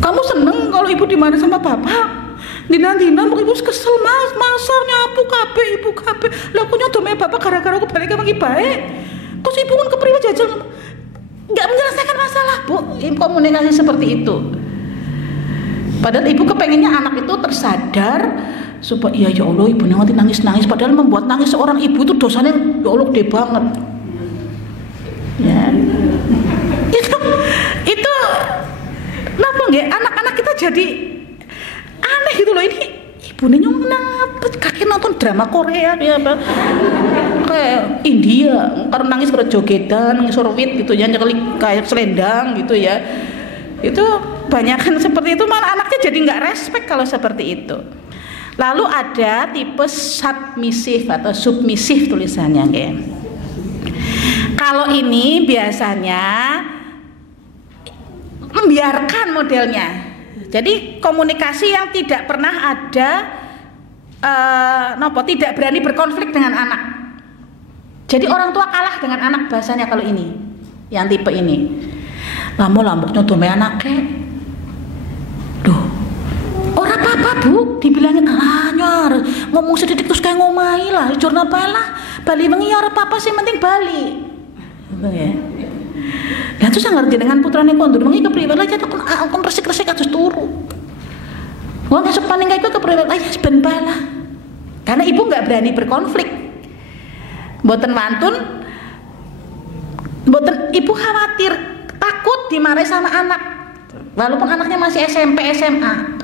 Kamu seneng kalau ibu dimana sama bapak? Dina ibu kesel mas, masa nyapu kabeh ibu kabeh. Lah aku nyodome bapak gara-gara aku balik ke baik. Terus ibu kan kepriwe jajal nggak menyelesaikan masalah bu. Komunikasi seperti itu. Padahal ibu kepengennya anak itu tersadar supaya ya Allah ibu nanti nangis. Padahal membuat nangis seorang ibu itu dosanya ya Allah gede banget. Ya. Itu kenapa nggak anak-anak kita jadi aneh gitu loh. Ini ibunya nyong kenapa kakek nonton drama Korea ya apa kayak India karena nangis pada jogedan nangis sorwit gitu ya nyekelik kayak selendang gitu ya. Itu banyak kan seperti itu malah anaknya jadi nggak respect kalau seperti itu. Lalu ada tipe submisif atau submisif tulisannya ya. Kalau ini biasanya membiarkan modelnya. Jadi komunikasi yang tidak pernah ada tidak berani berkonflik dengan anak. Jadi orang tua kalah dengan anak bahasanya kalau ini. Yang tipe ini. Lambuknya dome anaknya. Duh. Ora apa-apa bu, dibilangin nyar ngomong sedikit terus kayak ngomai lah, jurnal lah. Bali wengi ora apa-apa sih penting bali. Gitu ya. Dan terus ngerti dengan putrane kondur mengi kepriwe lah jatuh kon resik-resik atus turu. Wong esuk paning kae kepriwe lah ya ben bala. Karena ibu enggak berani berkonflik. Mboten mantun. Mboten ibu khawatir, takut dimarahi sama anak. Walaupun anaknya masih SMP, SMA.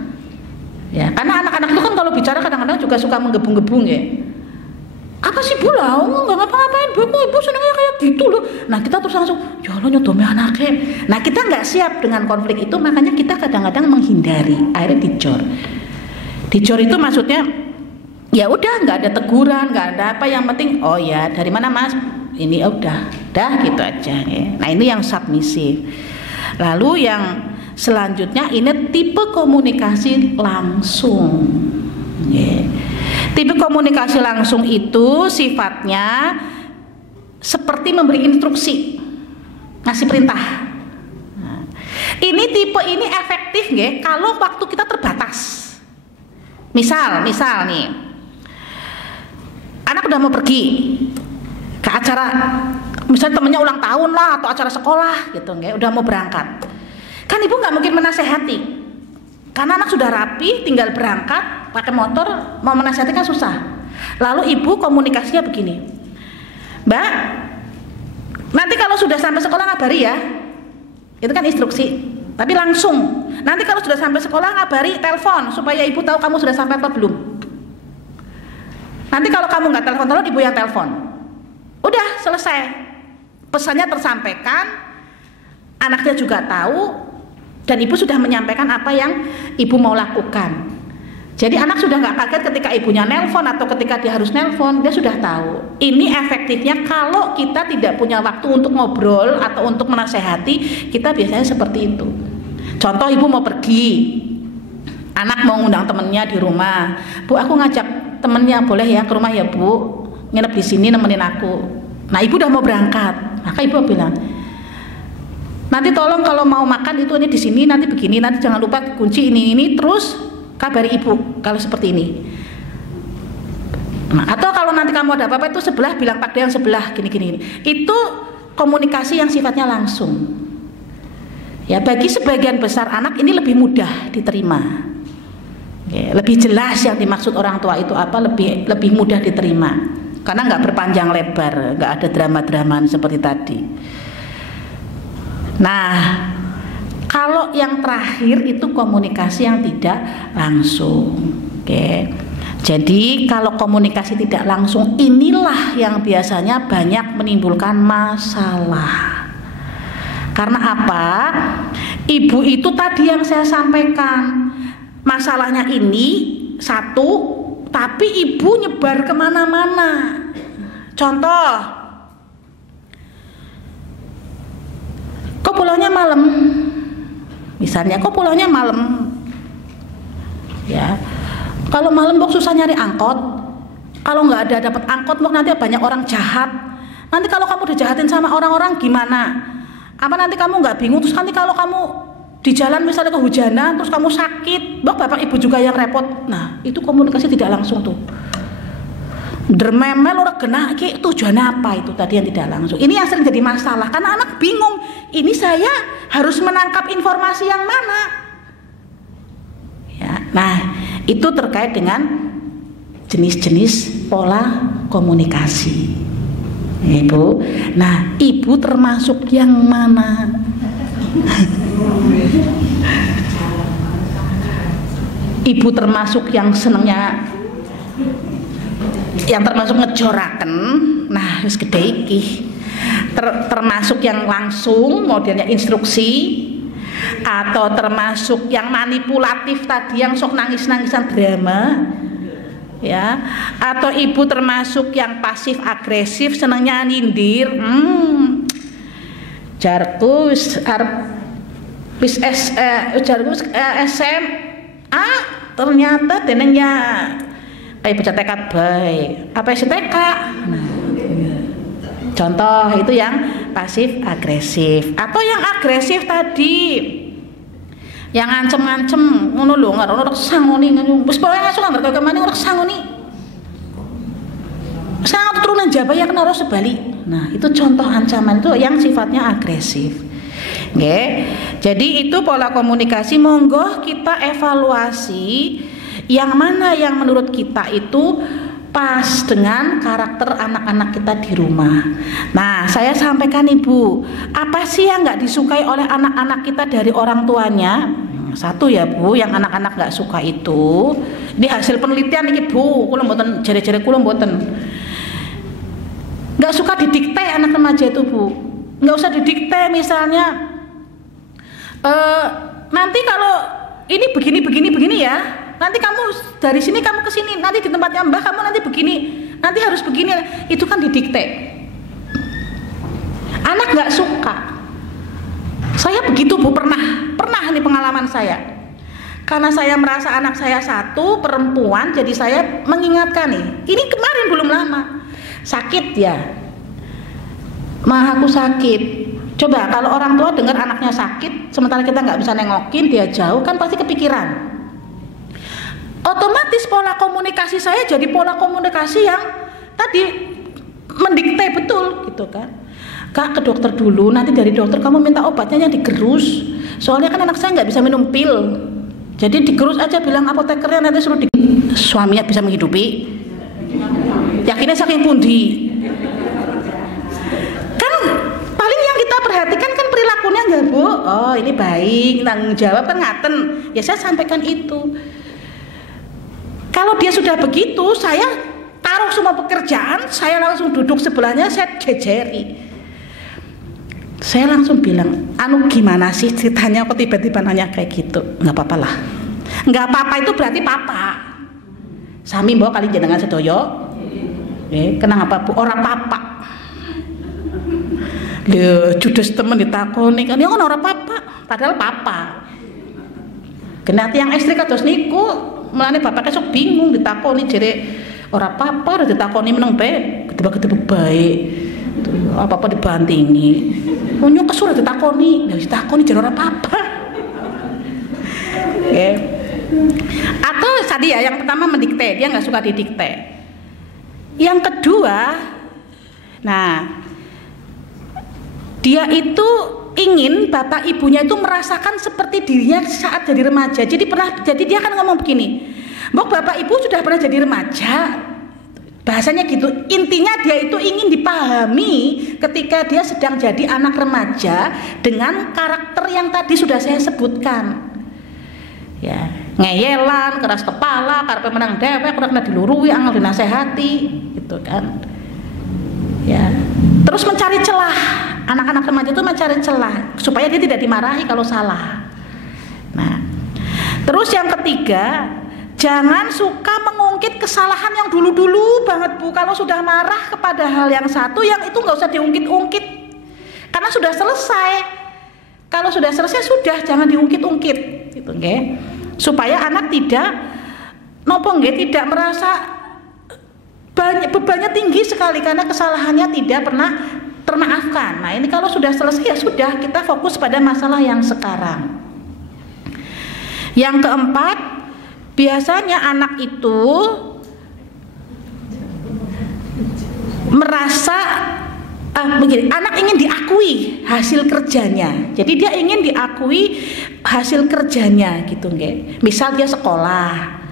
Ya, karena anak-anak itu kan kalau bicara kadang-kadang juga suka menggebung-gebung ya. Apa sih bu lah, nggak ngapa-ngapain bu, ibu senangnya kayak gitu loh. Nah kita terus langsung, ya Allah nyodome anaknya. Nah kita nggak siap dengan konflik itu, makanya kita kadang-kadang menghindari, akhirnya dicor. Dicor itu maksudnya, ya udah nggak ada teguran, nggak ada apa, yang penting, oh ya dari mana mas? Ini udah gitu aja. Ya. Nah ini yang submisif. Lalu yang selanjutnya ini tipe komunikasi langsung. Ya. Tipe komunikasi langsung itu sifatnya seperti memberi instruksi. ngasih perintah. Nah, ini tipe ini efektif nggih kalau waktu kita terbatas. Misal nih, anak udah mau pergi ke acara, misalnya temennya ulang tahun lah atau acara sekolah gitu, nggak, udah mau berangkat. Kan ibu nggak mungkin menasehati, karena anak sudah rapi, tinggal berangkat pakai motor, mau menasehati kan susah. Lalu ibu komunikasinya begini, Mbak, nanti kalau sudah sampai sekolah ngabari ya, itu kan instruksi. Tapi langsung, nanti kalau sudah sampai sekolah ngabari, telepon supaya ibu tahu kamu sudah sampai apa belum. Nanti kalau kamu nggak telepon, ibu yang telepon. Udah selesai, pesannya tersampaikan, anaknya juga tahu, dan ibu sudah menyampaikan apa yang ibu mau lakukan. Jadi anak sudah nggak kaget ketika ibunya nelpon atau ketika dia harus nelpon, dia sudah tahu. Ini efektifnya kalau kita tidak punya waktu untuk ngobrol atau untuk menasehati, kita biasanya seperti itu. Contoh, ibu mau pergi, anak mau ngundang temennya di rumah, Bu, aku ngajak temennya, boleh ya ke rumah ya Bu, nginep di sini nemenin aku. Nah, ibu udah mau berangkat, maka ibu bilang, nanti tolong kalau mau makan itu ini di sini, nanti begini, nanti jangan lupa kunci ini, terus kabari ibu kalau seperti ini. Nah, atau kalau nanti kamu ada apa-apa itu sebelah, bilang pada yang sebelah gini. Itu komunikasi yang sifatnya langsung. Ya, bagi sebagian besar anak ini lebih mudah diterima. Ya, lebih jelas yang dimaksud orang tua itu apa, lebih mudah diterima. Karena nggak berpanjang lebar, nggak ada drama-dramaan seperti tadi. Nah, kalau yang terakhir itu komunikasi yang tidak langsung. Oke. Jadi kalau komunikasi tidak langsung, inilah yang biasanya banyak menimbulkan masalah. Karena apa? Ibu itu tadi yang saya sampaikan, masalahnya ini satu, tapi ibu nyebar kemana-mana. Contoh, kok pulangnya malam? Misalnya, kok pulangnya malam? Ya, kalau malam Bok susah nyari angkot. Kalau nggak ada dapat angkot Bok, nanti banyak orang jahat. Nanti kalau kamu dijahatin sama orang-orang gimana? Apa nanti kamu nggak bingung? Terus nanti kalau kamu di jalan misalnya kehujanan, terus kamu sakit, bapak ibu juga yang repot. Nah, itu komunikasi tidak langsung tuh. Dermemel orang kena, tujuannya apa itu tadi yang tidak langsung. Ini yang sering jadi masalah karena anak bingung. Ini saya harus menangkap informasi yang mana? Ya, nah itu terkait dengan jenis-jenis pola komunikasi. Ibu, nah ibu termasuk yang mana? Ibu termasuk yang senengnya, yang termasuk ngejoraken, nah wis gede iki. Termasuk yang langsung modelnya instruksi, atau termasuk yang manipulatif tadi yang sok nangis-nangisan drama. Ya, atau ibu termasuk yang pasif agresif, senangnya nyindir, jarkus SMA ternyata denengnya kayak baca TK baik apa sih TK. Nah, contoh itu yang pasif agresif. Atau yang agresif tadi yang ngancem-ngancem ngono lho, nggak ono reksa ngoni wis pokoke ngaso nang kok kemane reksa ngoni. Saya turunan Jawa ya kena sebalik. Nah, itu contoh ancaman itu yang sifatnya agresif. Nggih. Jadi itu pola komunikasi, monggo kita evaluasi yang mana yang menurut kita itu pas dengan karakter anak-anak kita di rumah. Nah, saya sampaikan Ibu, apa sih yang nggak disukai oleh anak-anak kita dari orang tuanya? Satu ya Bu, yang anak-anak nggak suka itu, ini hasil penelitian ini Bu, kula mboten jere-jere kula mboten. Nggak suka didikte anak remaja itu Bu, nggak usah didikte misalnya. Nanti kalau ini begini ya. Nanti kamu dari sini kamu ke sini, nanti di tempatnya Mbah kamu nanti begini, nanti harus begini. Itu kan didikte. Anak nggak suka. Saya begitu Bu, pernah nih pengalaman saya. Karena saya merasa anak saya satu perempuan, jadi saya mengingatkan nih. Ini kemarin belum lama sakit ya. Mah aku sakit. Coba kalau orang tua dengar anaknya sakit, sementara kita nggak bisa nengokin, dia jauh, kan pasti kepikiran. Otomatis pola komunikasi saya jadi pola komunikasi yang tadi mendikte betul gitu kan. Kak, ke dokter dulu, nanti dari dokter kamu minta obatnya yang digerus. Soalnya kan anak saya nggak bisa minum pil. Jadi digerus aja, bilang apotekernya nanti suruh suaminya bisa menghidupi. Yakinnya saking pundi. Kan paling yang kita perhatikan kan perilakunya enggak, Bu? Oh, ini baik, tanggung jawab kan ngaten. Ya saya sampaikan itu. Kalau dia sudah begitu, saya taruh semua pekerjaan, saya langsung duduk sebelahnya, saya jejeri. Saya langsung bilang, anu gimana sih ceritanya kok tiba-tiba nanya kayak gitu? Nggak apa-apa lah. Nggak apa-apa itu berarti papa. Sami mbok kali jenengan sedoyo. Kenapa Bu? Orang papa. Lho, judes temen ditakoni kan ya kan orang papa, padahal papa. Genati yang istri kados niku, mulane bapak esuk bingung ditakoni jere ora papa, ditakoni meneng bae, gedhe-gedhe bae. Apa-apa dibantingi. Munyo kesur ditakoni, ya ditakoni jare ora apa-apa. Atau tadi ya yang pertama mendikte, dia nggak suka didikte. Yang kedua, nah dia itu ingin bapak ibunya itu merasakan seperti dirinya saat jadi remaja. Jadi dia akan ngomong begini, Mbok bapak ibu sudah pernah jadi remaja. Bahasanya gitu, intinya dia itu ingin dipahami ketika dia sedang jadi anak remaja dengan karakter yang tadi sudah saya sebutkan. Ya, ngeyelan, keras kepala, karepe menang dewek, ora kena dilurui, angel dinasehati, gitu kan. Ya, terus mencari celah. Anak-anak remaja itu mencari celah supaya dia tidak dimarahi kalau salah. Nah, terus yang ketiga, jangan suka mengungkit kesalahan yang dulu-dulu banget, Bu. Kalau sudah marah kepada hal yang satu, yang itu nggak usah diungkit-ungkit, karena sudah selesai. Kalau sudah selesai sudah, jangan diungkit-ungkit, gitu, okay? Supaya anak tidak tidak merasa bebannya tinggi sekali karena kesalahannya tidak pernah termaafkan. Nah ini kalau sudah selesai ya sudah, kita fokus pada masalah yang sekarang. Yang keempat, biasanya anak itu merasa begini, anak ingin diakui hasil kerjanya. Jadi dia ingin diakui hasil kerjanya gitu, nggih. Misal dia sekolah.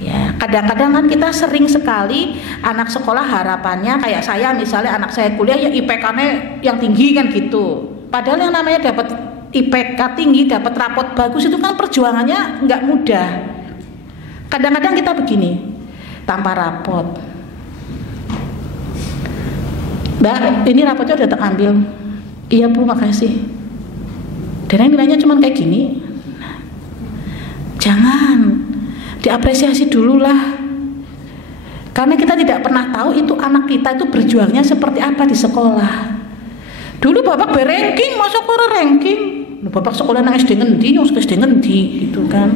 Ya, kadang-kadang kan kita sering sekali anak sekolah harapannya kayak saya, misalnya anak saya kuliah ya IPK-nya yang tinggi kan gitu. Padahal yang namanya dapat IPK tinggi, dapat rapot bagus itu kan perjuangannya nggak mudah. Kadang-kadang kita begini, tanpa rapot, Mbak, ini rapotnya udah terambil. Iya Bu, makasih. Dan nilainya cuma kayak gini. Jangan, diapresiasi dulu lah. Karena kita tidak pernah tahu itu anak kita itu berjuangnya seperti apa di sekolah. Dulu bapak berranking, masa kurang ranking? Bapak sekolah nang SD ngendi, nyus SD ngendi, gitu kan.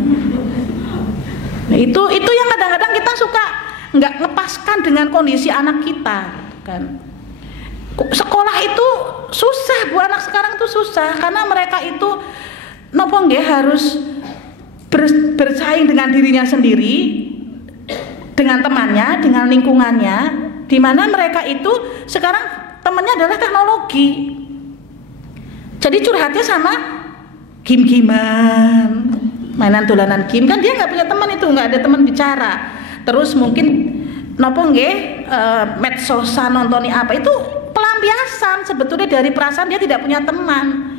Nah itu yang kadang-kadang kita suka nggak ngepaskan dengan kondisi anak kita, kan. Sekolah itu susah, Bu, anak sekarang itu susah karena mereka itu harus bersaing dengan dirinya sendiri, dengan temannya, dengan lingkungannya, di mana mereka itu sekarang temannya adalah teknologi. Jadi curhatnya sama game-gamean, mainan dolanan game, kan dia nggak punya teman itu, nggak ada teman bicara. Terus mungkin medsosan, nontoni apa itu pelampiasan sebetulnya dari perasaan dia tidak punya teman.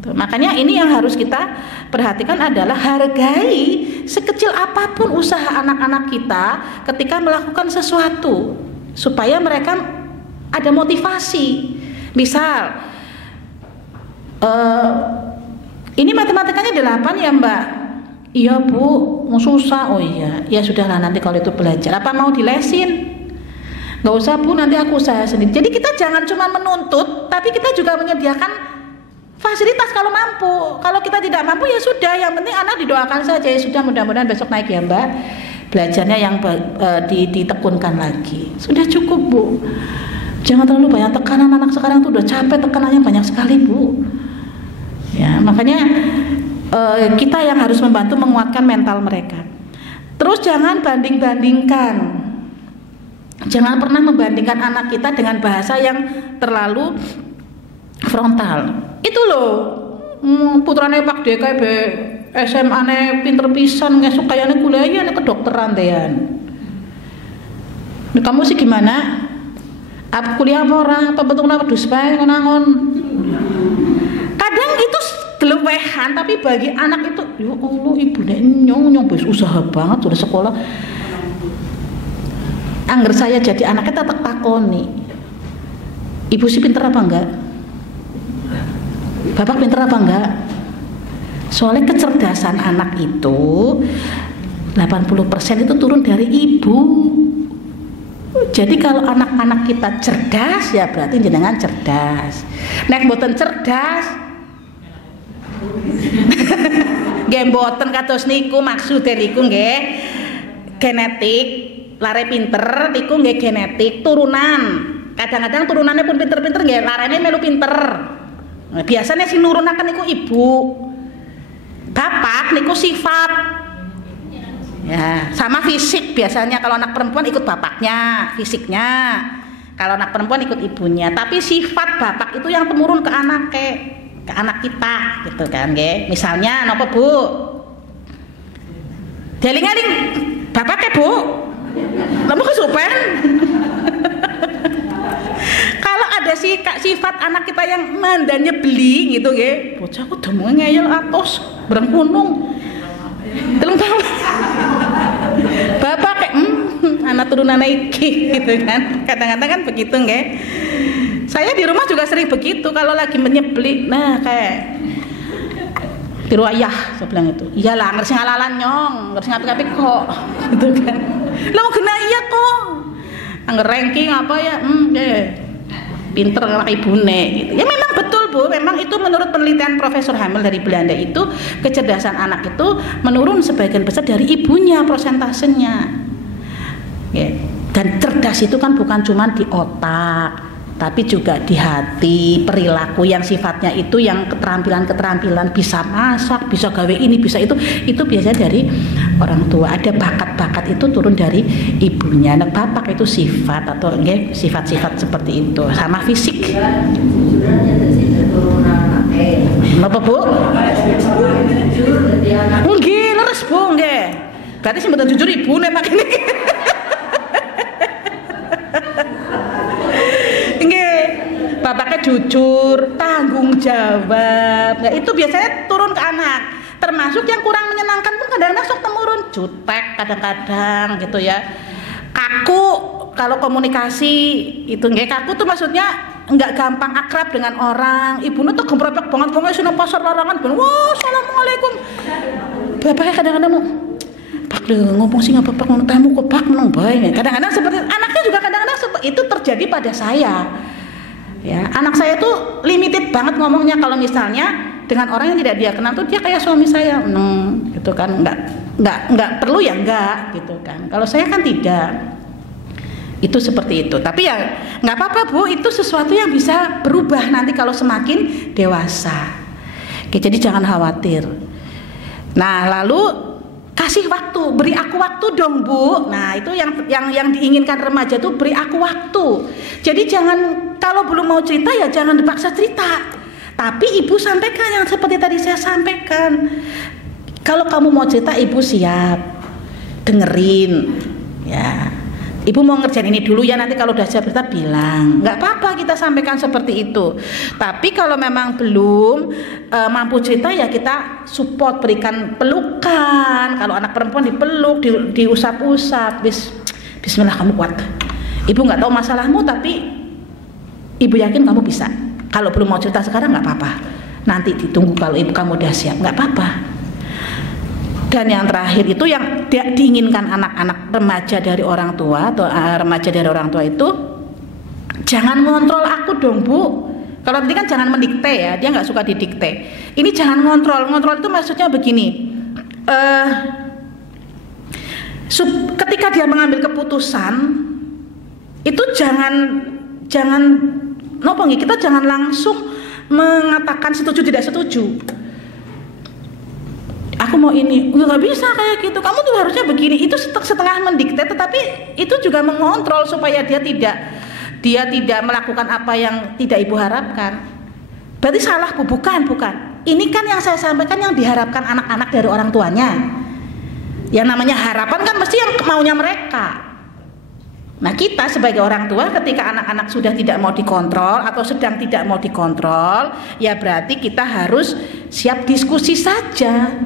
Tuh, makanya ini yang harus kita perhatikan adalah hargai sekecil apapun usaha anak-anak kita ketika melakukan sesuatu supaya mereka ada motivasi. Misal ini matematikanya 8 ya Mbak. Iya Bu, mau susah. Oh iya, ya sudahlah nanti kalau itu belajar. Apa mau dilesin? Nggak usah Bu, nanti aku usaha sendiri. Jadi kita jangan cuma menuntut, tapi kita juga menyediakan fasilitas kalau mampu. Kalau kita tidak mampu ya sudah, yang penting anak didoakan saja. Ya sudah, mudah-mudahan besok naik ya Mbak. Belajarnya yang ditekunkan lagi. Sudah cukup Bu. Jangan terlalu banyak tekanan, anak sekarang tuh udah capek, tekanannya banyak sekali Bu. Ya, makanya kita yang harus membantu menguatkan mental mereka. Terus jangan banding-bandingkan. Jangan pernah membandingkan anak kita dengan bahasa yang terlalu frontal. Itu loh, putrane Pak DKB SMA ne pinter pisan, ngesuk kayane kuliah nek kedokteran dean. Kamu sih gimana? Apa kuliah apa ora? Apa betul apa wedhus bae ngonangon? Kadang itu gelewehan, tapi bagi anak itu, ya Allah ibune nyong wis usaha banget sudah sekolah. Angger saya jadi anaknya tak takoni. Ibu sih pinter apa enggak? Bapak pinter apa enggak? Soalnya kecerdasan anak itu 80% itu turun dari ibu. Jadi kalau anak-anak kita cerdas, ya berarti jenengan cerdas. Nek mboten cerdas, nggih mboten kados niku, maksude niku nggih genetik, lare pinter niku nggih genetik turunan. Kadang-kadang turunannya pun pinter-pinter nggih, larene melu pinter. Nah, biasanya sing nurunaken niku ibu. Bapak niku sifat. Ya, sama fisik biasanya kalau anak perempuan ikut bapaknya, fisiknya. Kalau anak perempuan ikut ibunya. Tapi sifat bapak itu yang temurun ke anak kita, gitu kan, nggih. Misalnya napa Bu? Deling-eling bapaknya Bu. Kamu kesupen? Kalau ada sifat anak kita yang mandanya beli gitu nggih. Bocah ku demung ngeyel atos, bareng kunung. Telung tahun. Bapak kayak anak turunan iki gitu kan. Kadang-kadang kan begitu nggih. Saya di rumah juga sering begitu kalau lagi menyebeli. Nah, kayak tiru ayah saya bilang itu. Iyalah ngerti ngalalan nyong, ngerti ngapi-ngapi kok gitu kan. Lah mau kena iya kok. Angger ranking apa ya? Pinter anak ibune gitu. Ya memang betul Bu, memang itu menurut penelitian Profesor Hamel dari Belanda itu kecerdasan anak itu menurun sebagian besar dari ibunya persentasenya. Ya. Dan cerdas itu kan bukan cuma di otak, tapi juga di hati, perilaku yang sifatnya itu yang keterampilan bisa masak, bisa gawe ini, bisa itu biasanya dari orang tua. Ada bakat-bakat itu turun dari ibunya. Nah, bapak itu sifat atau enggak sifat-sifat seperti itu sama fisik. Apa Bu? Nggih, leres Bu, nggih. Berarti sing mboten jujur ibune mak ini. Bapaknya jujur, tanggung jawab. Nah, itu biasanya turun ke anak. Termasuk yang kurang menyenangkan pun kadang-kadang sok temurun, jutek kadang-kadang gitu ya. Kaku kalau komunikasi itu nggih, kaku tuh maksudnya enggak gampang akrab dengan orang. Ibunya tuh gemprepek banget wong sing pasar larangan ben, "Wah, assalamualaikum." Bapaknya kadang-kadang mau Pak ngomong sih ngapa Pak ngono tamu kok Pak menang bae. Kadang-kadang seperti anaknya juga kadang-kadang itu terjadi pada saya. Ya, anak saya tuh limited banget ngomongnya. Kalau misalnya dengan orang yang tidak dia kenal tuh dia kayak suami saya, gitu kan, nggak perlu ya enggak, gitu kan. Kalau saya kan tidak, itu seperti itu. Tapi ya nggak apa-apa Bu, itu sesuatu yang bisa berubah nanti kalau semakin dewasa. Oke, jadi jangan khawatir. Nah, lalu kasih waktu, beri aku waktu dong Bu. Nah, itu yang diinginkan remaja tuh, beri aku waktu. Jadi jangan, kalau belum mau cerita ya jangan dipaksa cerita. Tapi ibu sampaikan yang seperti tadi saya sampaikan. Kalau kamu mau cerita, ibu siap dengerin. Ya, ibu mau ngerjain ini dulu ya, nanti kalau udah siap cerita bilang. Nggak apa-apa kita sampaikan seperti itu. Tapi kalau memang belum mampu cerita ya kita support, berikan pelukan. Kalau anak perempuan dipeluk, diusap-usap. Bismillah kamu kuat. Ibu nggak tahu masalahmu, tapi ibu yakin kamu bisa. Kalau belum mau cerita sekarang nggak apa-apa. Nanti ditunggu kalau ibu kamu udah siap, nggak apa-apa. Dan yang terakhir itu yang diinginkan anak-anak remaja dari orang tua atau remaja dari orang tua itu, jangan ngontrol aku dong Bu. Kalau tadi kan jangan mendikte ya, dia nggak suka didikte. Ini jangan ngontrol. Ngontrol itu maksudnya begini. Ketika dia mengambil keputusan itu kita jangan langsung mengatakan setuju tidak setuju. Aku mau ini, nggak bisa kayak gitu. Kamu tuh harusnya begini. Itu setengah mendikte, tetapi itu juga mengontrol supaya dia tidak melakukan apa yang tidak ibu harapkan. Berarti salah bu? Bukan. Ini kan yang saya sampaikan yang diharapkan anak-anak dari orang tuanya. Yang namanya harapan kan mesti yang maunya mereka. Nah kita sebagai orang tua ketika anak-anak sudah tidak mau dikontrol atau sedang tidak mau dikontrol, ya berarti kita harus siap diskusi saja.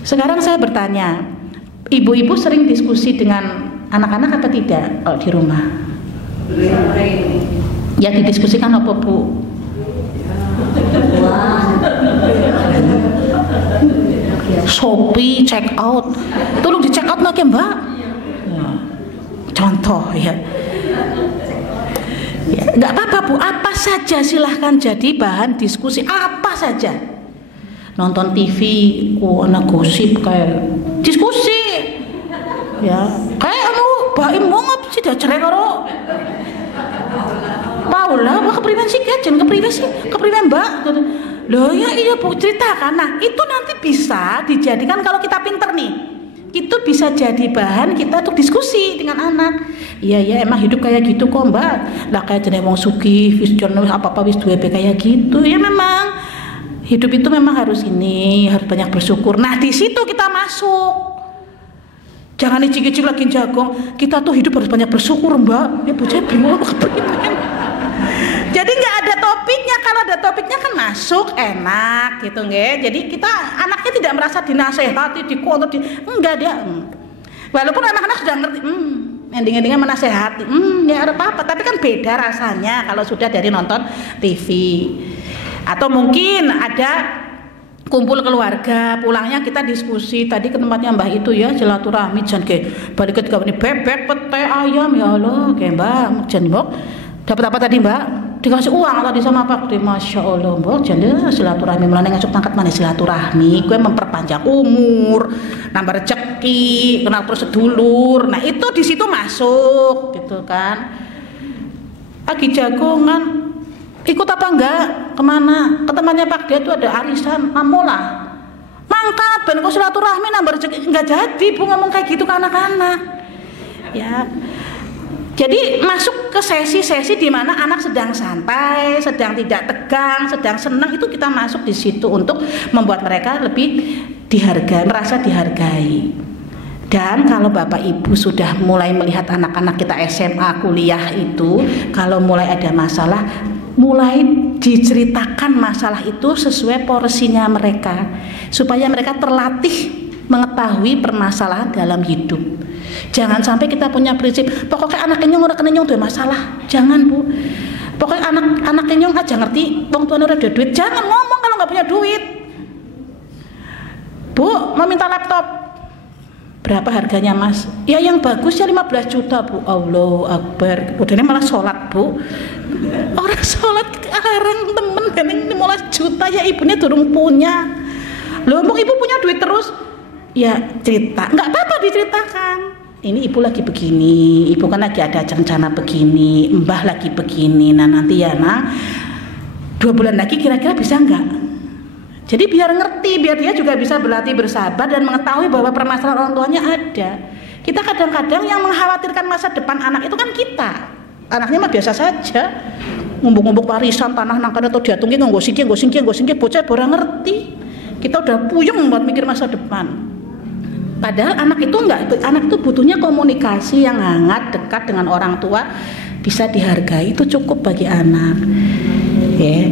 Sekarang saya bertanya, ibu-ibu sering diskusi dengan anak-anak apa tidak di rumah? Ya didiskusikan apa bu? Shopee check out, tolong di check out lagi mbak. Contoh ya, nggak apa-apa bu, apa saja silahkan jadi bahan diskusi, apa saja. Nonton TV, anak gosip kayak diskusi, ya kayak baim banget sih dah cerai karo Paula, wah keprimen sih gajen, keprimen mbak. Loh ya iya bu, ceritakan. Nah itu nanti bisa dijadikan kalau kita pinter nih. Itu bisa jadi bahan kita untuk diskusi dengan anak. Iya emang hidup kayak gitu kok mbak. Lah kayak jeneng wong sugih, wis apa-apa wis duwe kayak gitu. Ya memang hidup itu memang harus harus banyak bersyukur. Nah di situ kita masuk. Jangan icik-icik lagi jagung. Kita tuh hidup harus banyak bersyukur mbak. Ya bocah bingung keprimen. Jadi nggak ada topiknya. Kalau ada topiknya kan masuk enak gitu nggak. Jadi kita anaknya tidak merasa dinasehati, dikontrol, enggak dia. Walaupun anak-anak sudah ngerti, ending-endingnya menasehati, ya ada apa-apa. Tapi kan beda rasanya kalau sudah dari nonton TV. Atau mungkin ada kumpul keluarga, pulangnya kita diskusi. Tadi ke tempatnya mbah itu ya silaturahmi jan ke balik ke ini bebek, pete, ayam ya Allah, kayak mbak jan mbok. Dapat apa tadi mbak? Dikasih uang tadi sama Pak D. Masya Allah mbak, jadi silaturahmi mulai ngasuk tangkat mana silaturahmi, gue memperpanjang umur, nambah rezeki, kenal terus sedulur. Nah itu di situ masuk gitu kan. Lagi jagongan, ikut apa enggak? Kemana? Ke temannya Pak D itu ada arisan, mamola, mangkat, ben kok silaturahmi nambah rezeki, enggak jadi bu ngomong kayak gitu ke anak-anak. Ya. Jadi masuk ke sesi-sesi di mana anak sedang santai, sedang tidak tegang, sedang senang, itu kita masuk di situ untuk membuat mereka lebih dihargai, merasa dihargai. Dan kalau Bapak Ibu sudah mulai melihat anak-anak kita SMA, kuliah itu, kalau mulai ada masalah, mulai diceritakan masalah itu sesuai porsinya mereka, supaya mereka terlatih mengetahui permasalahan dalam hidup. Jangan sampai kita punya prinsip pokoknya anak kenyong ora kenyong tuh masalah. Jangan bu. Pokoknya anak kenyong aja ngerti wong tuane ora ada duit. Jangan ngomong kalau nggak punya duit. Bu, mau minta laptop. Berapa harganya mas? Ya yang bagus ya 15 juta bu. Allahu Akbar. Udahnya malah sholat bu. Orang sholat larang temen gandeng 15 juta ya ibunya durung punya. Loh mau ibu punya duit terus? Ya cerita, nggak apa-apa diceritakan. Ini ibu lagi begini, ibu kan lagi ada rencana begini, mbah lagi begini. Nah nanti ya nak 2 bulan lagi kira-kira bisa nggak? Jadi biar ngerti, biar dia juga bisa berlatih bersabar dan mengetahui bahwa permasalahan orang tuanya ada. Kita kadang-kadang yang mengkhawatirkan masa depan anak itu kan kita. Anaknya mah biasa saja, ngumbuk-ngumbuk warisan tanah nangkan atau diatungi nggo singki bocah ora ngerti. Kita udah puyeng buat mikir masa depan. Padahal anak itu anak itu butuhnya komunikasi yang hangat, dekat dengan orang tua, bisa dihargai, itu cukup bagi anak. Ya.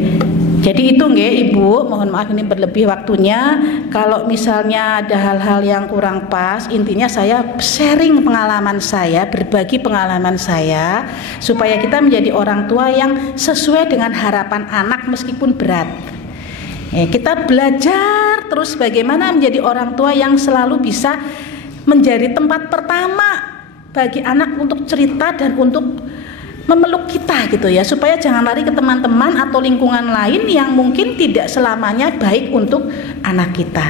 Jadi itu nggih Ibu, mohon maaf ini berlebih waktunya. Kalau misalnya ada hal-hal yang kurang pas, intinya saya sharing pengalaman saya, berbagi pengalaman saya, supaya kita menjadi orang tua yang sesuai dengan harapan anak meskipun berat. Kita belajar terus bagaimana menjadi orang tua yang selalu bisa menjadi tempat pertama bagi anak untuk cerita dan untuk memeluk kita gitu ya, supaya jangan lari ke teman-teman atau lingkungan lain yang mungkin tidak selamanya baik untuk anak kita.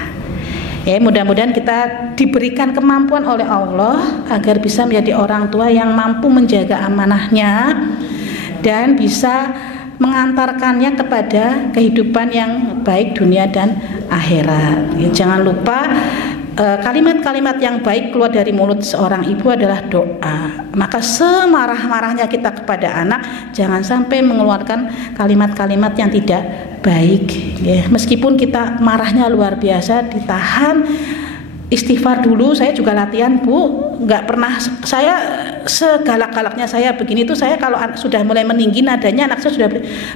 Mudah-mudahan kita diberikan kemampuan oleh Allah agar bisa menjadi orang tua yang mampu menjaga amanahnya dan bisa mengantarkannya kepada kehidupan yang baik dunia dan akhirat. Jangan lupa kalimat-kalimat yang baik keluar dari mulut seorang ibu adalah doa. Maka semarah-marahnya kita kepada anak, jangan sampai mengeluarkan kalimat-kalimat yang tidak baik. Meskipun kita marahnya luar biasa, ditahan, istighfar dulu. Saya juga latihan, Bu, nggak pernah saya segalak-galaknya saya begini tuh. Saya kalau sudah mulai meninggi nadanya, anak saya sudah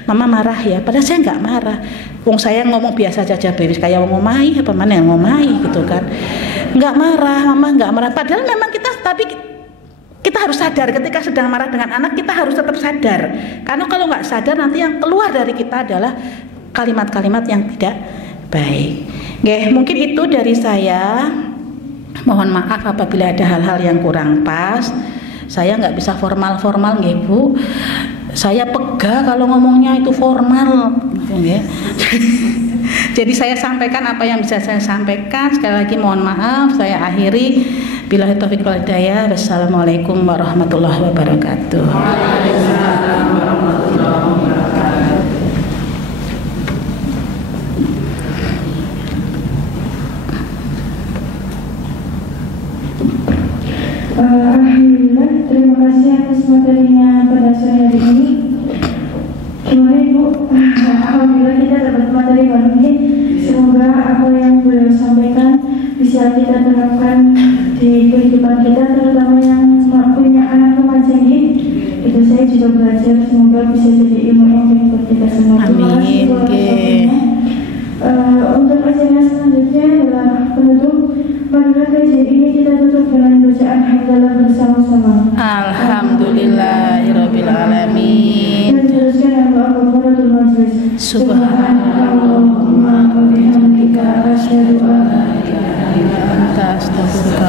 mama marah ya, padahal saya nggak marah. Wong saya ngomong biasa saja, bebas kayak ngomai apa mana yang ngomai gitu kan, nggak marah, mama nggak marah. Padahal memang kita harus sadar ketika sedang marah dengan anak, kita harus tetap sadar, karena kalau nggak sadar nanti yang keluar dari kita adalah kalimat-kalimat yang tidak baik. Mungkin itu dari saya. Mohon maaf apabila ada hal-hal yang kurang pas. Saya nggak bisa formal-formal, Bu. Saya pegah kalau ngomongnya itu formal. Jadi saya sampaikan apa yang bisa saya sampaikan. Sekali lagi mohon maaf. Saya akhiri. Billahi taufiq wal hidayah. Wassalamualaikum warahmatullahi wabarakatuh. Alhamdulillah, terima kasih atas materinya pada sore hari ini. Gimana Ibu? Alhamdulillah kita dapat materi baru ini. Semoga apa yang beliau sampaikan bisa kita terapkan di kehidupan kita, terutama yang punya anak remaja ini. Itu saya juga belajar, semoga bisa jadi ilmu yang baik buat kita semua. Amin. Untuk acara selanjutnya adalah penutup. Pada kajian ini kita tutup dengan bacaan hamdalah bersama-sama. Alhamdulillahirabbil alamin. Dan teruskan doa kafaratul majlis. Subhanallahumma wa bihamdika asyhadu an la ilaha illa anta astaghfiruka